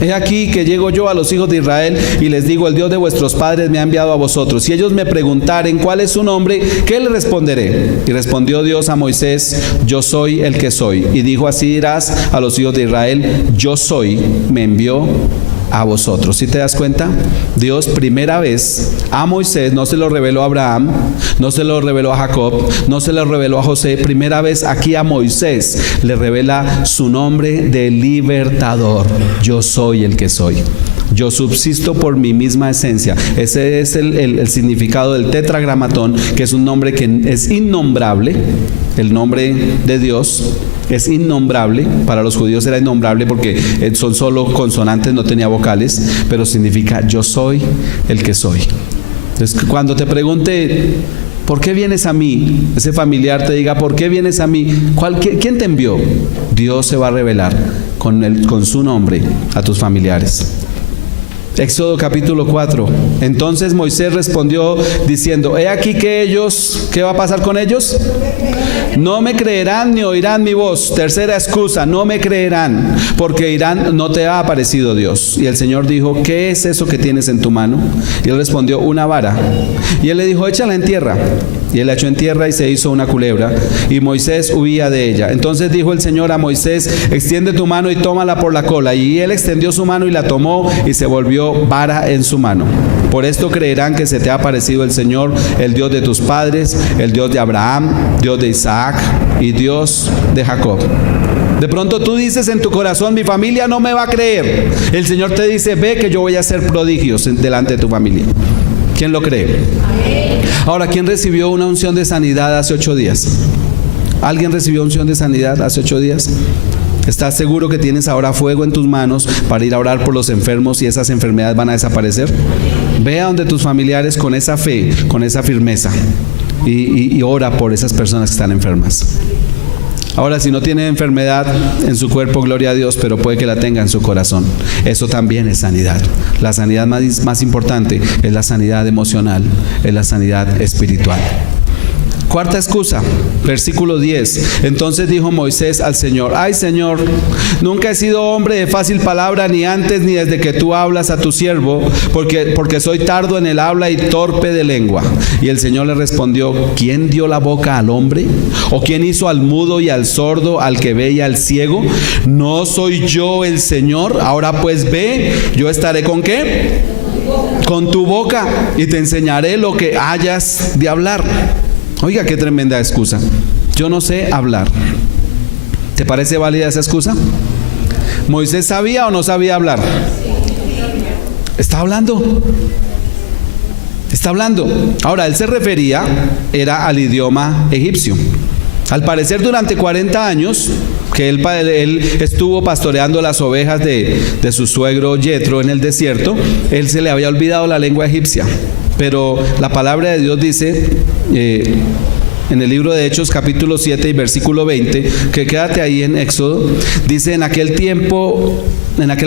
He aquí que llego yo a los hijos de Israel y les digo, el Dios de vuestros padres me ha enviado a vosotros. Si ellos me preguntaren cuál es su nombre, ¿qué les responderé? Y respondió Dios a Moisés, yo soy el que soy. Y dijo, así dirás a los hijos de Israel, yo soy, me envió a vosotros. ¿Sí te das cuenta? Dios primera vez a Moisés, no se lo reveló a Abraham, no se lo reveló a Jacob, no se lo reveló a José, primera vez aquí a Moisés le revela su nombre de libertador. Yo soy el que soy. Yo subsisto por mi misma esencia. Ese es el significado del tetragramatón, que es un nombre que es innombrable. El nombre de Dios es innombrable. Para los judíos era innombrable porque son solo consonantes, no tenía vocales, pero significa yo soy el que soy. Entonces, cuando te pregunte ¿por qué vienes a mí? Ese familiar te diga, ¿por qué vienes a mí? ¿Quién te envió? Dios se va a revelar con su nombre a tus familiares. Éxodo capítulo 4. Entonces Moisés respondió diciendo, he aquí que ellos, ¿qué va a pasar con ellos? No me creerán ni oirán mi voz. Tercera excusa, no me creerán, porque dirán, no te ha aparecido Dios. Y el Señor dijo, ¿qué es eso que tienes en tu mano? Y él respondió, una vara. Y él le dijo, échala en tierra. Y él la echó en tierra y se hizo una culebra. Y Moisés huía de ella. Entonces dijo el Señor a Moisés, extiende tu mano y tómala por la cola. Y él extendió su mano y la tomó y se volvió vara en su mano. Por esto creerán que se te ha aparecido el Señor, el Dios de tus padres, el Dios de Abraham, Dios de Isaac y Dios de Jacob. De pronto tú dices en tu corazón, mi familia no me va a creer. El Señor te dice, ve que yo voy a hacer prodigios delante de tu familia. ¿Quién lo cree? Ahora, ¿quién recibió una unción de sanidad hace 8 días? ¿Alguien recibió unción de sanidad hace 8 días? ¿Estás seguro que tienes ahora fuego en tus manos para ir a orar por los enfermos y esas enfermedades van a desaparecer? Ve a donde tus familiares con esa fe, con esa firmeza y ora por esas personas que están enfermas. Ahora, si no tiene enfermedad en su cuerpo, gloria a Dios, pero puede que la tenga en su corazón. Eso también es sanidad. La sanidad más importante es la sanidad emocional, es la sanidad espiritual. Cuarta excusa, versículo 10. Entonces dijo Moisés al Señor: ay, Señor, nunca he sido hombre de fácil palabra, ni antes ni desde que tú hablas a tu siervo, porque soy tardo en el habla y torpe de lengua. Y el Señor le respondió: ¿quién dio la boca al hombre? ¿O quién hizo al mudo y al sordo, al que ve y al ciego? ¿No soy yo el Señor? Ahora pues ve, yo estaré ¿con qué? Con tu boca, y te enseñaré lo que hayas de hablar. Oiga, qué tremenda excusa. Yo no sé hablar. ¿Te parece válida esa excusa? ¿Moisés sabía o no sabía hablar? Está hablando. Está hablando. Ahora, él se refería, era al idioma egipcio. Al parecer, durante 40 años que él estuvo pastoreando las ovejas de su suegro Yetro en el desierto, él se le había olvidado la lengua egipcia. Pero la palabra de Dios dice en el libro de Hechos capítulo 7 y versículo 20, que quédate ahí en Éxodo, dice: en aquel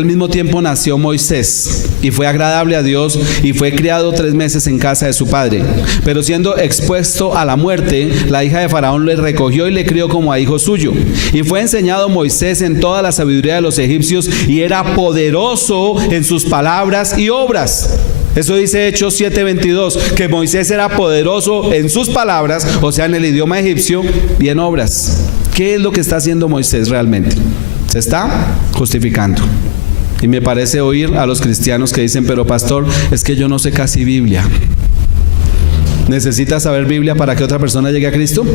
mismo tiempo nació Moisés, y fue agradable a Dios, y fue criado 3 meses en casa de su padre. Pero siendo expuesto a la muerte, la hija de Faraón le recogió y le crió como a hijo suyo. Y fue enseñado Moisés en toda la sabiduría de los egipcios, y era poderoso en sus palabras y obras. Eso dice Hechos 7:22, que Moisés era poderoso en sus palabras, o sea, en el idioma egipcio, y en obras. ¿Qué es lo que está haciendo Moisés realmente? Se está justificando. Y me parece oír a los cristianos que dicen: pero pastor, es que yo no sé casi Biblia. ¿Necesitas saber Biblia para que otra persona llegue a Cristo?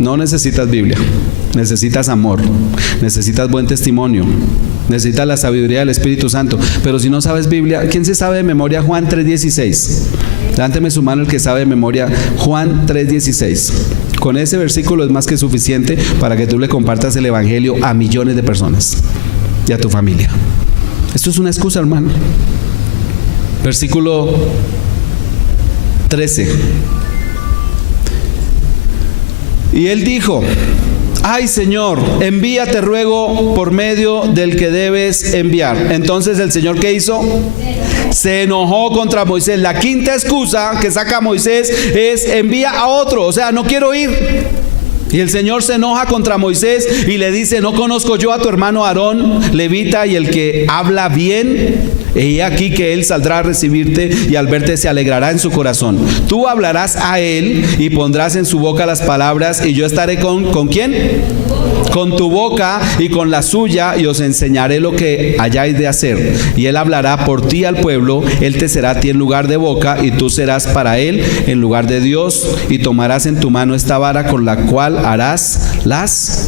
No necesitas Biblia, necesitas amor, necesitas buen testimonio, necesitas la sabiduría del Espíritu Santo. Pero si no sabes Biblia, ¿quién se sabe de memoria Juan 3:16? Levánteme su mano el que sabe de memoria Juan 3:16. Con ese versículo es más que suficiente para que tú le compartas el evangelio a millones de personas y a tu familia. Esto es una excusa, hermano. Versículo 13. Y él dijo: ay, Señor, envíate ruego por medio del que debes enviar. Entonces el Señor, ¿qué hizo? Se enojó contra Moisés. La quinta excusa que saca Moisés es: envía a otro, o sea, no quiero ir. Y el Señor se enoja contra Moisés y le dice: ¿no conozco yo a tu hermano Aarón, levita, y el que habla bien? He aquí que él saldrá a recibirte, y al verte se alegrará en su corazón. Tú hablarás a él y pondrás en su boca las palabras, y yo estaré ¿con quién? Con tu boca y con la suya, y os enseñaré lo que hayáis de hacer. Y él hablará por ti al pueblo, él te será a ti en lugar de boca, y tú serás para él en lugar de Dios, y tomarás en tu mano esta vara con la cual harás las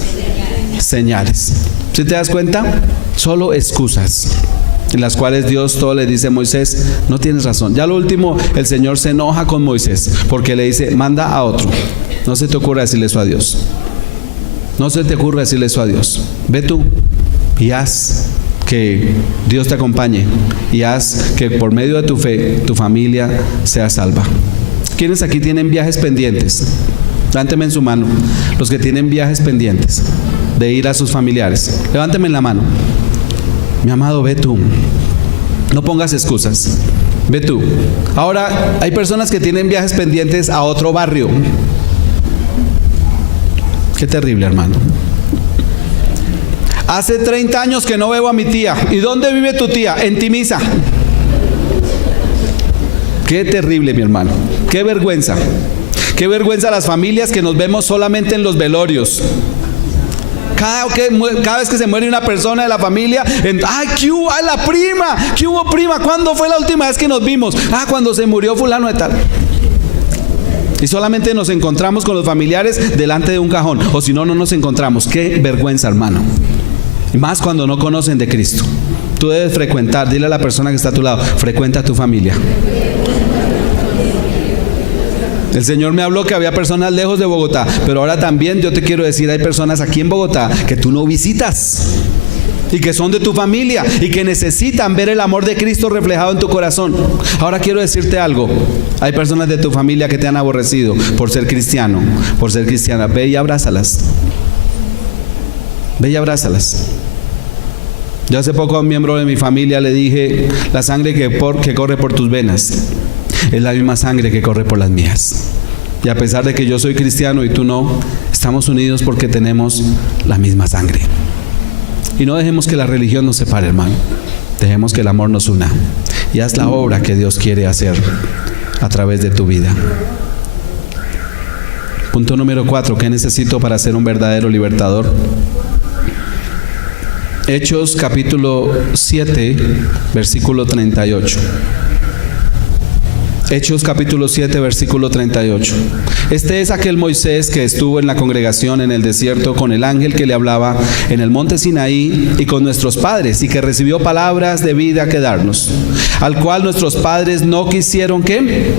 señales. ¿Sí te das cuenta? Solo excusas en las cuales Dios todo le dice a Moisés: no tienes razón. Ya lo último, el Señor se enoja con Moisés porque le dice: manda a otro. No se te ocurra decirle eso a Dios. No se te ocurra decirle eso a Dios. Ve tú y haz que Dios te acompañe, y haz que por medio de tu fe tu familia sea salva. ¿Quiénes aquí tienen viajes pendientes? Levánteme en su mano los que tienen viajes pendientes de ir a sus familiares. Levánteme en la mano. Mi amado, ve tú. No pongas excusas. Ve tú. Ahora, hay personas que tienen viajes pendientes a otro barrio. Qué terrible, hermano. Hace 30 años que no veo a mi tía. ¿Y dónde vive tu tía? En Timisa. Qué terrible, mi hermano. Qué vergüenza. Qué vergüenza las familias que nos vemos solamente en los velorios. Cada vez que se muere una persona de la familia, ¡ay, qué hubo! ¡Ay, la prima! ¿Qué hubo, prima? ¿Cuándo fue la última vez que nos vimos? ¡Ah, cuando se murió fulano de tal! Y solamente nos encontramos con los familiares delante de un cajón, o si no, no nos encontramos. ¡Qué vergüenza, hermano! Y más cuando no conocen de Cristo. Tú debes frecuentar, dile a la persona que está a tu lado: frecuenta a tu familia. El Señor me habló que había personas lejos de Bogotá, pero ahora también yo te quiero decir: hay personas aquí en Bogotá que tú no visitas y que son de tu familia y que necesitan ver el amor de Cristo reflejado en tu corazón. Ahora quiero decirte algo: hay personas de tu familia que te han aborrecido por ser cristiano, por ser cristiana. Ve y abrázalas. Ve y abrázalas. Yo hace poco a un miembro de mi familia le dije: la sangre que corre por tus venas es la misma sangre que corre por las mías. Y a pesar de que yo soy cristiano y tú no, estamos unidos porque tenemos la misma sangre. Y no dejemos que la religión nos separe, hermano. Dejemos que el amor nos una. Y haz la obra que Dios quiere hacer a través de tu vida. Punto número 4. ¿Qué necesito para ser un verdadero libertador? Hechos capítulo 7, versículo 38. Hechos capítulo 7, versículo 38. Este es aquel Moisés que estuvo en la congregación en el desierto con el ángel que le hablaba en el monte Sinaí y con nuestros padres, y que recibió palabras de vida que darnos, al cual nuestros padres no quisieron ¿qué?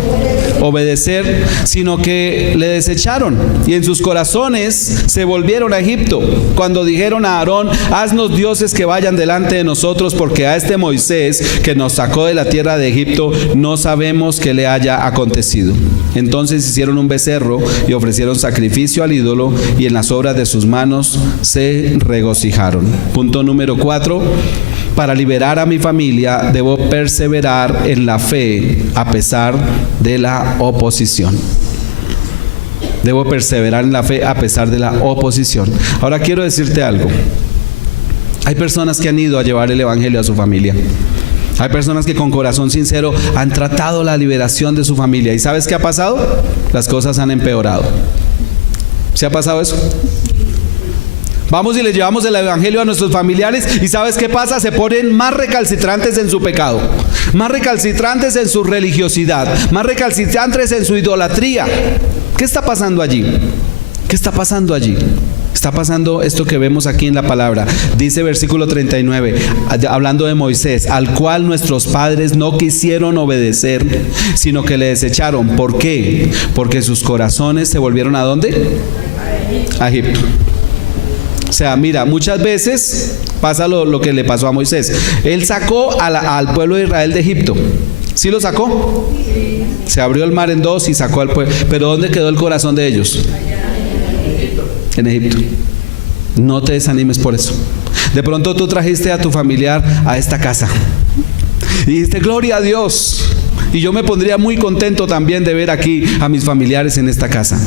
Obedecer, sino que le desecharon, y en sus corazones se volvieron a Egipto, cuando dijeron a Aarón: haznos dioses que vayan delante de nosotros, porque a este Moisés que nos sacó de la tierra de Egipto no sabemos qué le haya acontecido. Entonces hicieron un becerro y ofrecieron sacrificio al ídolo, y en las obras de sus manos se regocijaron. Punto número 4. Para liberar a mi familia debo perseverar en la fe a pesar de la oposición. Debo perseverar en la fe a pesar de la oposición. Ahora quiero decirte algo. Hay personas que han ido a llevar el evangelio a su familia. Hay personas que con corazón sincero han tratado la liberación de su familia. ¿Y sabes qué ha pasado? Las cosas han empeorado. ¿Se ha pasado eso? Vamos y les llevamos el evangelio a nuestros familiares, y ¿sabes qué pasa? Se ponen más recalcitrantes en su pecado, más recalcitrantes en su religiosidad, más recalcitrantes en su idolatría. ¿Qué está pasando allí? ¿Qué está pasando allí? Está pasando esto que vemos aquí en la palabra. Dice versículo 39, hablando de Moisés, al cual nuestros padres no quisieron obedecer, sino que le desecharon. ¿Por qué? Porque sus corazones se volvieron ¿a dónde? A Egipto. O sea, mira, muchas veces pasa lo que le pasó a Moisés. Él sacó al pueblo de Israel de Egipto. ¿Sí lo sacó? Se abrió el mar en dos y sacó al pueblo. Pero ¿dónde quedó el corazón de ellos? En Egipto. No te desanimes por eso. De pronto tú trajiste a tu familiar a esta casa y dijiste: gloria a Dios. Y yo me pondría muy contento también de ver aquí a mis familiares en esta casa.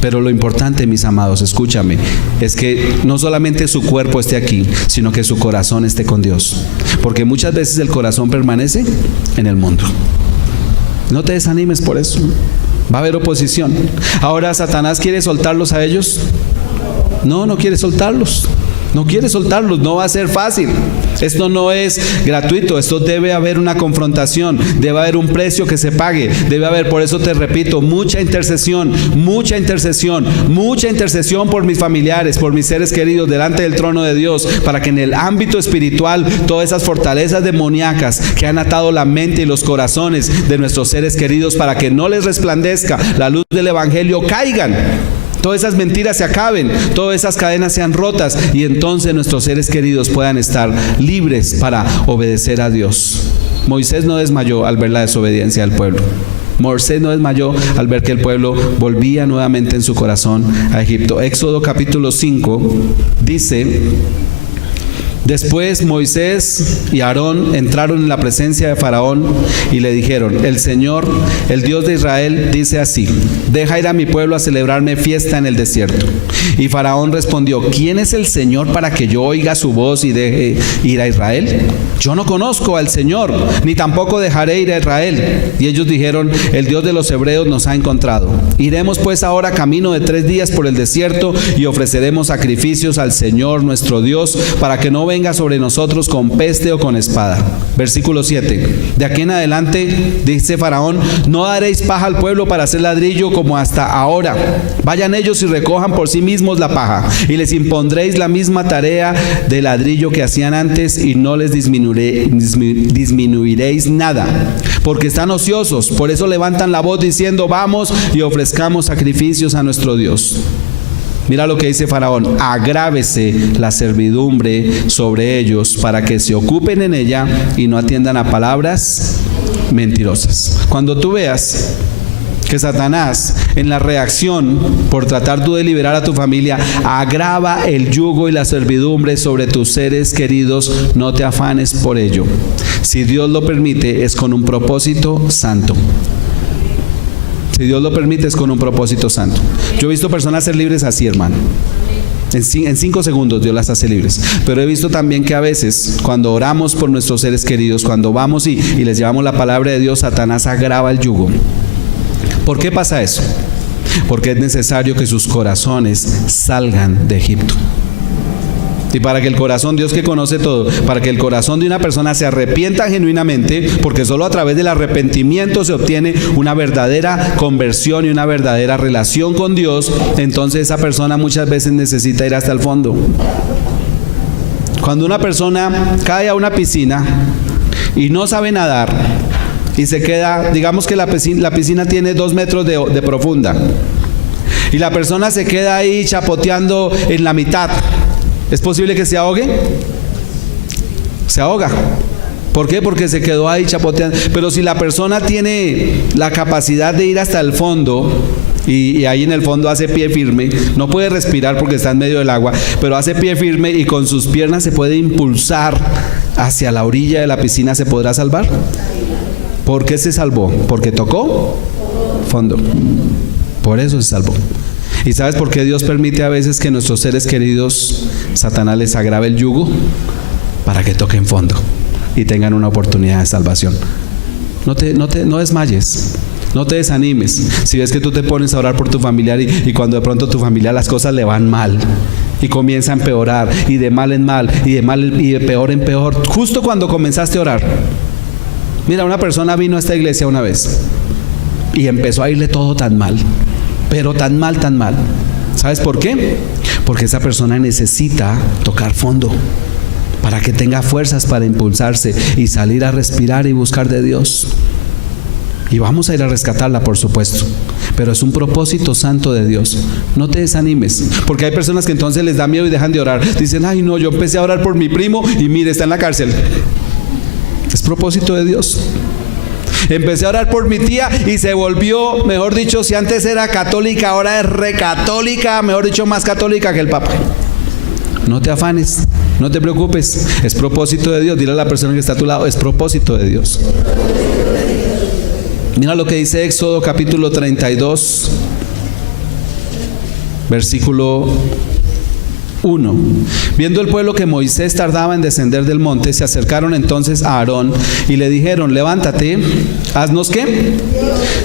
Pero lo importante, mis amados, escúchame, es que no solamente su cuerpo esté aquí, sino que su corazón esté con Dios. Porque muchas veces el corazón permanece en el mundo. No te desanimes por eso. Va a haber oposición. Ahora, ¿Satanás quiere soltarlos a ellos? No, no quiere soltarlos. No quiere soltarlos, no va a ser fácil. Esto no es gratuito, esto debe haber una confrontación, debe haber un precio que se pague, debe haber, por eso te repito, mucha intercesión, mucha intercesión, mucha intercesión por mis familiares, por mis seres queridos delante del trono de Dios, para que en el ámbito espiritual todas esas fortalezas demoníacas que han atado la mente y los corazones de nuestros seres queridos, para que no les resplandezca la luz del evangelio, caigan. Todas esas mentiras se acaben, todas esas cadenas sean rotas, y entonces nuestros seres queridos puedan estar libres para obedecer a Dios. Moisés no desmayó al ver la desobediencia del pueblo. Moisés no desmayó al ver que el pueblo volvía nuevamente en su corazón a Egipto. Éxodo capítulo 5 dice: después Moisés y Aarón entraron en la presencia de Faraón y le dijeron: el Señor, el Dios de Israel, dice así: deja ir a mi pueblo a celebrarme fiesta en el desierto. Y Faraón respondió: ¿quién es el Señor para que yo oiga su voz y deje ir a Israel? Yo no conozco al Señor, ni tampoco dejaré ir a Israel. Y ellos dijeron: el Dios de los hebreos nos ha encontrado. Iremos pues ahora camino de 3 días por el desierto y ofreceremos sacrificios al Señor nuestro Dios, para que no venga sobre nosotros con peste o con espada. Versículo 7. De aquí en adelante, dice Faraón, no daréis paja al pueblo para hacer ladrillo como hasta ahora. Vayan ellos y recojan por sí mismos la paja, y les impondréis la misma tarea de ladrillo que hacían antes, y no les disminuiréis nada, porque están ociosos. Por eso levantan la voz diciendo: vamos y ofrezcamos sacrificios a nuestro Dios. Mira lo que dice Faraón: agrávese la servidumbre sobre ellos, para que se ocupen en ella y no atiendan a palabras mentirosas. Cuando tú veas que Satanás, en la reacción por tratar tú de liberar a tu familia, agrava el yugo y la servidumbre sobre tus seres queridos, no te afanes por ello. Si Dios lo permite, es con un propósito santo. Si Dios lo permite, es con un propósito santo. Yo he visto personas ser libres así, hermano. En 5 segundos Dios las hace libres. Pero he visto también que a veces, cuando oramos por nuestros seres queridos, cuando vamos y les llevamos la palabra de Dios, Satanás agrava el yugo. ¿Por qué pasa eso? Porque es necesario que sus corazones salgan de Egipto. Y para que el corazón, Dios que conoce todo, para que el corazón de una persona se arrepienta genuinamente, porque solo a través del arrepentimiento se obtiene una verdadera conversión y una verdadera relación con Dios, entonces esa persona muchas veces necesita ir hasta el fondo. Cuando una persona cae a una piscina y no sabe nadar y se queda, digamos que la piscina tiene 2 metros de profunda y la persona se queda ahí chapoteando en la mitad, ¿es posible que se ahogue? Se ahoga. ¿Por qué? Porque se quedó ahí chapoteando. Pero si la persona tiene la capacidad de ir hasta el fondo y ahí en el fondo hace pie firme, no puede respirar porque está en medio del agua, pero hace pie firme y con sus piernas se puede impulsar hacia la orilla de la piscina, ¿se podrá salvar? ¿Por qué se salvó? Porque tocó fondo. Por eso se salvó. ¿Y sabes por qué Dios permite a veces que nuestros seres queridos, Satanás les agrave el yugo? Para que toquen fondo y tengan una oportunidad de salvación. No desmayes, no te desanimes. Si ves que tú te pones a orar por tu familiar y cuando de pronto tu familiar las cosas le van mal y comienza a empeorar y de mal en mal y de peor en peor, justo cuando comenzaste a orar. Mira, una persona vino a esta iglesia una vez y empezó a irle todo tan mal. Pero tan mal. ¿Sabes por qué? Porque esa persona necesita tocar fondo para que tenga fuerzas para impulsarse y salir a respirar y buscar de Dios. Y vamos a ir a rescatarla, por supuesto, pero es un propósito santo de Dios. No te desanimes, porque hay personas que entonces les da miedo y dejan de orar. Dicen, ay no, yo empecé a orar por mi primo y mire, está en la cárcel. Es propósito de Dios. Empecé a orar por mi tía y se volvió, mejor dicho, si antes era católica, ahora es recatólica, mejor dicho, más católica que el Papa. No te afanes, no te preocupes, es propósito de Dios. Dile a la persona que está a tu lado, es propósito de Dios. Mira lo que dice Éxodo capítulo 32, versículo 1. Viendo el pueblo que Moisés tardaba en descender del monte, se acercaron entonces a Aarón y le dijeron, levántate, haznos ¿qué?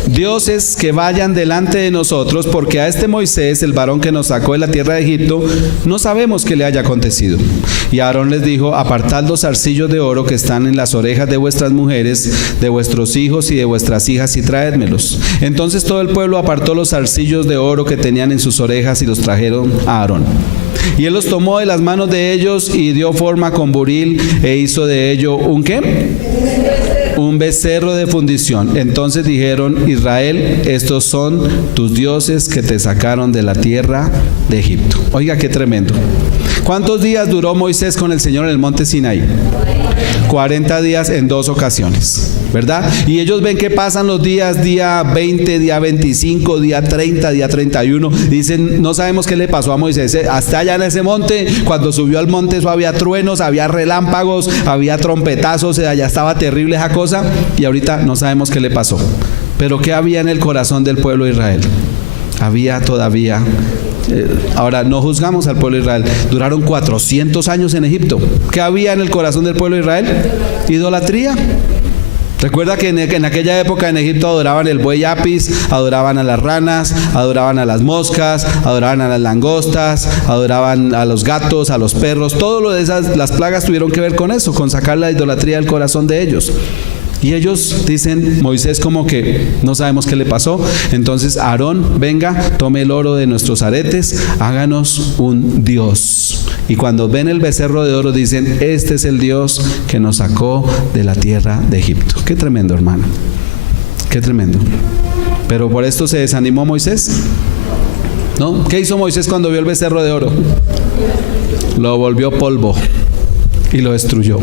Dioses que vayan delante de nosotros, porque a este Moisés, el varón que nos sacó de la tierra de Egipto, no sabemos qué le haya acontecido. Y Aarón les dijo, apartad los zarcillos de oro que están en las orejas de vuestras mujeres, de vuestros hijos y de vuestras hijas, y traédmelos. Entonces todo el pueblo apartó los zarcillos de oro que tenían en sus orejas y los trajeron a Aarón. Y él los tomó de las manos de ellos y dio forma con buril e hizo de ello ¿un qué? Un becerro de fundición. Entonces dijeron, Israel, estos son tus dioses que te sacaron de la tierra de Egipto. Oiga, qué tremendo. ¿Cuántos días duró Moisés con el Señor en el monte Sinaí? 40 días en 2 ocasiones, ¿verdad? Y ellos ven que pasan los días, día 20, día 25, día 30, día 31. Dicen, no sabemos qué le pasó a Moisés. Hasta allá en ese monte, cuando subió al monte, eso había truenos, había relámpagos, había trompetazos, allá estaba terrible esa cosa. Y ahorita no sabemos qué le pasó. Pero ¿qué había en el corazón del pueblo de Israel? Había todavía... ahora, no juzgamos al pueblo de Israel. Duraron 400 años en Egipto. ¿Qué había en el corazón del pueblo de Israel? Idolatría. Recuerda que en aquella época en Egipto adoraban el buey apis, adoraban a las ranas, adoraban a las moscas, adoraban a las langostas, adoraban a los gatos, a los perros. Todo lo de esas, las plagas tuvieron que ver con eso, con sacar la idolatría del corazón de ellos. Y ellos dicen, Moisés como que no sabemos qué le pasó. Entonces Aarón, venga, tome el oro de nuestros aretes, háganos un Dios. Y cuando ven el becerro de oro dicen, este es el Dios que nos sacó de la tierra de Egipto. Qué tremendo, hermano, qué tremendo. Pero por esto se desanimó Moisés, ¿no? ¿Qué hizo Moisés cuando vio el becerro de oro? Lo volvió polvo y lo destruyó.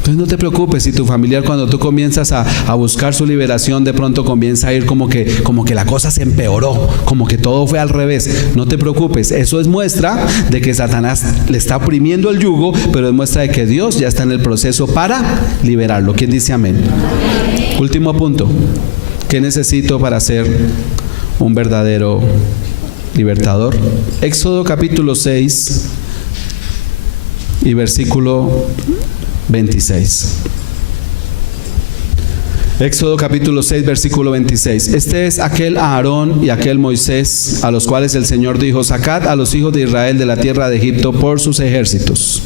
Entonces no te preocupes si tu familiar, cuando tú comienzas a buscar su liberación, de pronto comienza a ir como que la cosa se empeoró, como que todo fue al revés. No te preocupes, eso es muestra de que Satanás le está oprimiendo el yugo, pero es muestra de que Dios ya está en el proceso para liberarlo. ¿Quién dice amén? Último punto. ¿Qué necesito para ser un verdadero libertador? Éxodo capítulo 6 y versículo 26. Éxodo capítulo 6, versículo 26. Este es aquel Aarón y aquel Moisés a los cuales el Señor dijo: sacad a los hijos de Israel de la tierra de Egipto por sus ejércitos.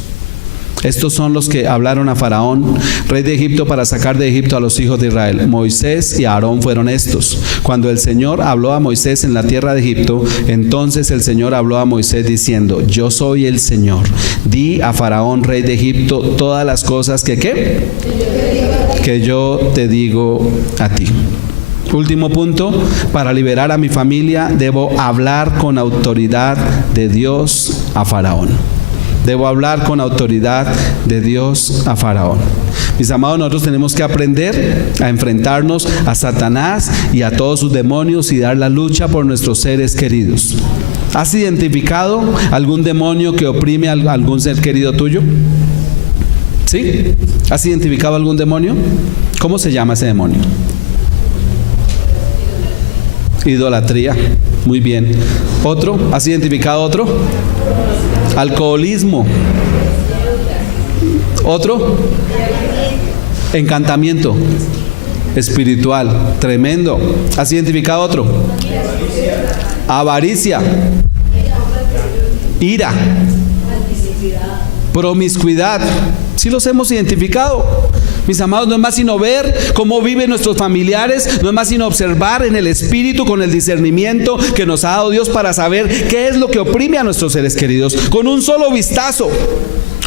Estos son los que hablaron a Faraón, rey de Egipto, para sacar de Egipto a los hijos de Israel. Moisés y Aarón fueron estos. Cuando el Señor habló a Moisés en la tierra de Egipto, entonces el Señor habló a Moisés diciendo: yo soy el Señor. Di a Faraón, rey de Egipto, todas las cosas que yo te digo a ti. Último punto: para liberar a mi familia debo hablar con autoridad de Dios a Faraón. Debo hablar con autoridad de Dios a Faraón. Mis amados, nosotros tenemos que aprender a enfrentarnos a Satanás y a todos sus demonios y dar la lucha por nuestros seres queridos. ¿Has identificado algún demonio que oprime a algún ser querido tuyo? ¿Sí? ¿Has identificado algún demonio? ¿Cómo se llama ese demonio? Idolatría. Muy bien. ¿Otro? ¿Has identificado otro? Alcoholismo. ¿Otro? Encantamiento espiritual. Tremendo. ¿Has identificado otro? Avaricia. Ira. Promiscuidad. ¿Sí los hemos identificado? Mis amados, no es más sino ver cómo viven nuestros familiares, no es más sino observar en el espíritu, con el discernimiento que nos ha dado Dios para saber qué es lo que oprime a nuestros seres queridos. Con un solo vistazo,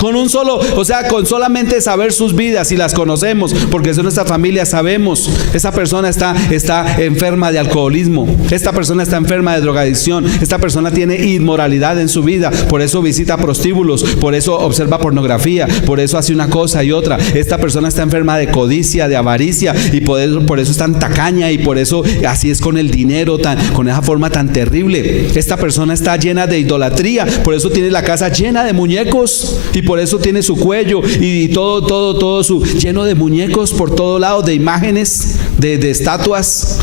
con solamente saber sus vidas, y las conocemos porque son nuestra familia, sabemos: esa persona está enferma de alcoholismo, esta persona está enferma de drogadicción, esta persona tiene inmoralidad en su vida, por eso visita prostíbulos, por eso observa pornografía, por eso hace una cosa y otra. Esta persona está enferma de codicia, de avaricia, y por eso es tan tacaña, y por eso así es con el dinero, con esa forma tan terrible. Esta persona está llena de idolatría, por eso tiene la casa llena de muñecos, y por eso tiene su cuello y todo lleno de muñecos por todo lado, de imágenes, de estatuas.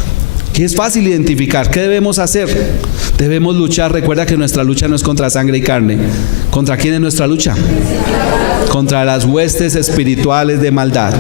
Que es fácil identificar. ¿Qué debemos hacer? Debemos luchar. Recuerda que nuestra lucha no es contra sangre y carne. ¿Contra quién es nuestra lucha? Contra las huestes espirituales de maldad.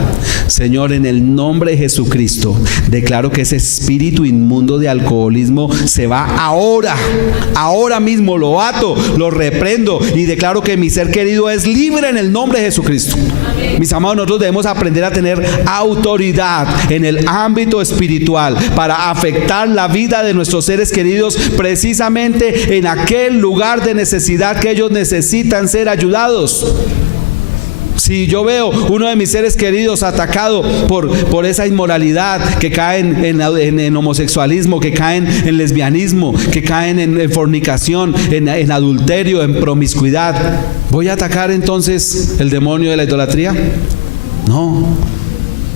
Señor, en el nombre de Jesucristo, declaro que ese espíritu inmundo de alcoholismo se va ahora mismo. Lo ato, lo reprendo y declaro que mi ser querido es libre en el nombre de Jesucristo. Amén. Mis amados, nosotros debemos aprender a tener autoridad en el ámbito espiritual para afectar la vida de nuestros seres queridos, precisamente en aquel lugar de necesidad que ellos necesitan ser ayudados. Si yo veo uno de mis seres queridos atacado por esa inmoralidad, que caen en homosexualismo, que caen en lesbianismo, que caen en fornicación, en adulterio, en promiscuidad, ¿voy a atacar entonces el demonio de la idolatría? No.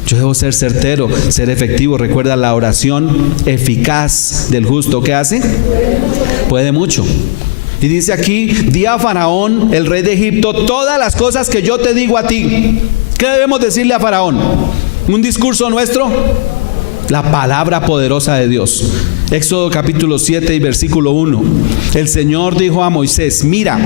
Yo debo ser certero, ser efectivo. Recuerda, la oración eficaz del justo, ¿qué hace? Puede mucho. Y dice aquí: di a Faraón, el rey de Egipto, todas las cosas que yo te digo a ti. ¿Qué debemos decirle a Faraón? ¿Un discurso nuestro? La palabra poderosa de Dios. Éxodo capítulo 7 y versículo 1. El Señor dijo a Moisés: mira,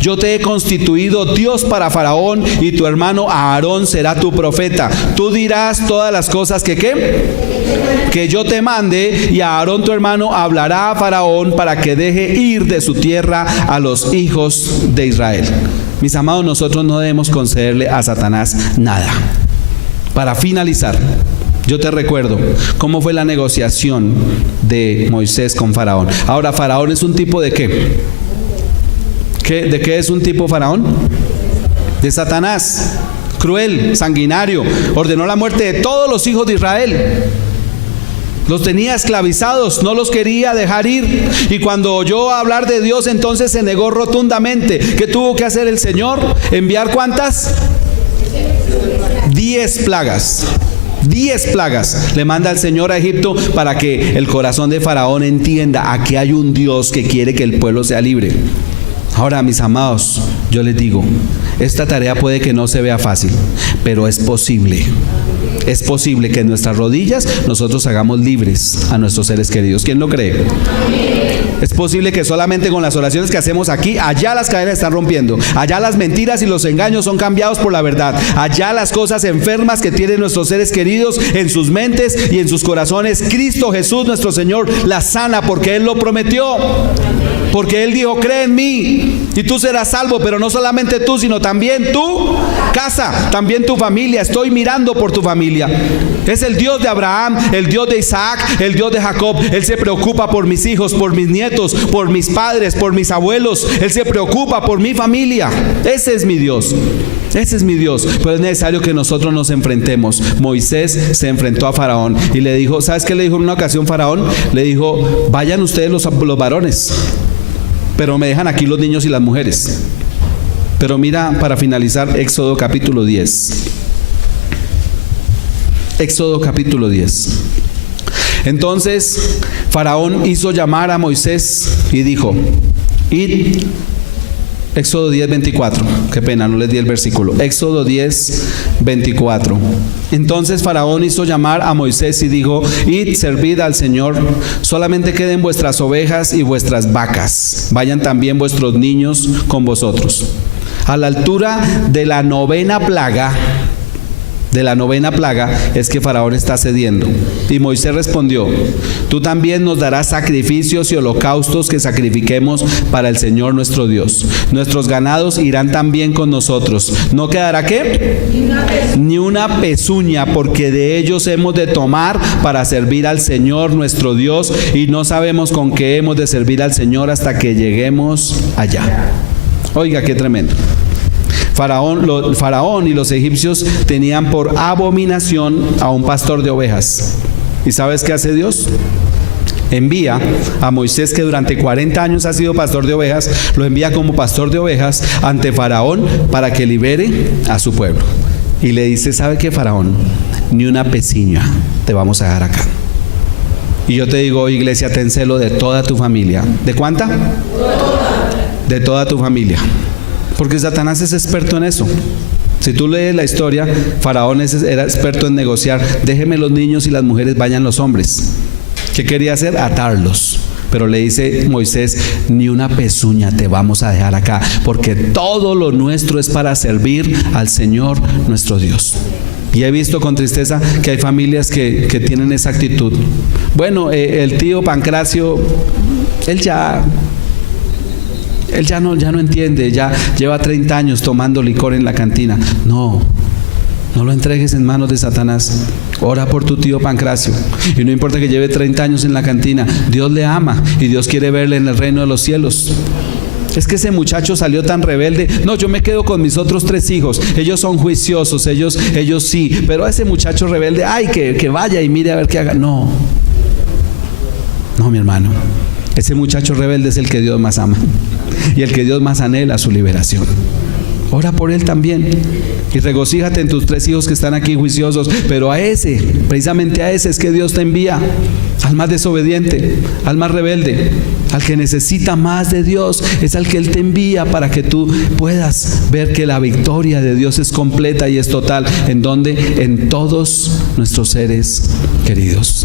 yo te he constituido Dios para Faraón, y tu hermano Aarón será tu profeta. Tú dirás todas las cosas que yo te mande, y Aarón tu hermano hablará a Faraón para que deje ir de su tierra a los hijos de Israel. Mis amados, nosotros no debemos concederle a Satanás nada. Para finalizar, yo te recuerdo cómo fue la negociación de Moisés con Faraón. Ahora, Faraón es un tipo de ¿qué? ¿De qué es un tipo Faraón? De Satanás, cruel, sanguinario. Ordenó la muerte de todos los hijos de Israel. Los tenía esclavizados, no los quería dejar ir. Y cuando oyó hablar de Dios, entonces se negó rotundamente. ¿Qué tuvo que hacer el Señor? ¿Enviar cuántas? 10 plagas. 10 plagas le manda el Señor a Egipto para que el corazón de Faraón entienda: aquí hay un Dios que quiere que el pueblo sea libre. Ahora, mis amados, yo les digo, esta tarea puede que no se vea fácil, pero es posible. es posible que en nuestras rodillas nosotros hagamos libres a nuestros seres queridos. ¿Quién lo cree? Es posible que solamente con las oraciones que hacemos aquí, allá las cadenas están rompiendo, allá las mentiras y los engaños son cambiados por la verdad, allá las cosas enfermas que tienen nuestros seres queridos en sus mentes y en sus corazones, Cristo Jesús nuestro Señor las sana, porque Él lo prometió, porque Él dijo: cree en mí y tú serás salvo. Pero no solamente tú, sino también tu casa, también tu familia. Estoy mirando por tu familia. Es el Dios de Abraham, el Dios de Isaac, el Dios de Jacob. Él se preocupa por mis hijos, por mis nietos, por mis padres, por mis abuelos. Él se preocupa por mi familia. Ese es mi Dios. Ese es mi Dios. Pero es necesario que nosotros nos enfrentemos. Moisés se enfrentó a Faraón y le dijo, ¿sabes qué le dijo en una ocasión Faraón? Le dijo: vayan ustedes los varones, pero me dejan aquí los niños y las mujeres. Pero mira, para finalizar, Éxodo capítulo 10. Éxodo capítulo 10. Entonces Faraón hizo llamar a Moisés y dijo: id. Éxodo 10, 24. Qué pena, no les di el versículo. Éxodo 10, 24. Entonces Faraón hizo llamar a Moisés y dijo: id, servid al Señor, solamente queden vuestras ovejas y vuestras vacas, vayan también vuestros niños con vosotros. A la altura de la novena plaga, es que Faraón está cediendo. Y Moisés respondió: tú también nos darás sacrificios y holocaustos que sacrifiquemos para el Señor nuestro Dios. Nuestros ganados irán también con nosotros. ¿No quedará qué? Ni una pezuña, porque de ellos hemos de tomar para servir al Señor nuestro Dios, y no sabemos con qué hemos de servir al Señor hasta que lleguemos allá. Oiga, qué tremendo. Faraón y los egipcios tenían por abominación a un pastor de ovejas. ¿Y sabes qué hace Dios? Envía a Moisés, que durante 40 años ha sido pastor de ovejas, lo envía como pastor de ovejas ante Faraón para que libere a su pueblo. Y le dice: ¿sabe qué, Faraón? Ni una pezuña te vamos a dejar acá. Y yo te digo, iglesia, ten celo de toda tu familia. ¿De cuánta? De toda tu familia. Porque Satanás es experto en eso. Si tú lees la historia, Faraón era experto en negociar. Déjeme los niños y las mujeres, vayan los hombres. ¿Qué quería hacer? Atarlos. Pero le dice Moisés: ni una pezuña te vamos a dejar acá, porque todo lo nuestro es para servir al Señor nuestro Dios. Y he visto con tristeza que hay familias que tienen esa actitud. Bueno, el tío Pancracio, él ya no entiende, ya lleva 30 años tomando licor en la cantina. No lo entregues en manos de Satanás. Ora por tu tío Pancracio. Y no importa que lleve 30 años en la cantina, Dios le ama y Dios quiere verle en el reino de los cielos. Es que ese muchacho salió tan rebelde. No, yo me quedo con mis otros 3 hijos. Ellos son juiciosos, ellos sí. Pero a ese muchacho rebelde, ay, que vaya y mire a ver qué haga. No, mi hermano. Ese muchacho rebelde es el que Dios más ama y el que Dios más anhela su liberación. Ora por él también y regocíjate en tus 3 hijos que están aquí juiciosos, pero precisamente a ese es que Dios te envía, al más desobediente, al más rebelde, al que necesita más de Dios, es al que Él te envía para que tú puedas ver que la victoria de Dios es completa y es total. ¿En dónde? En todos nuestros seres queridos.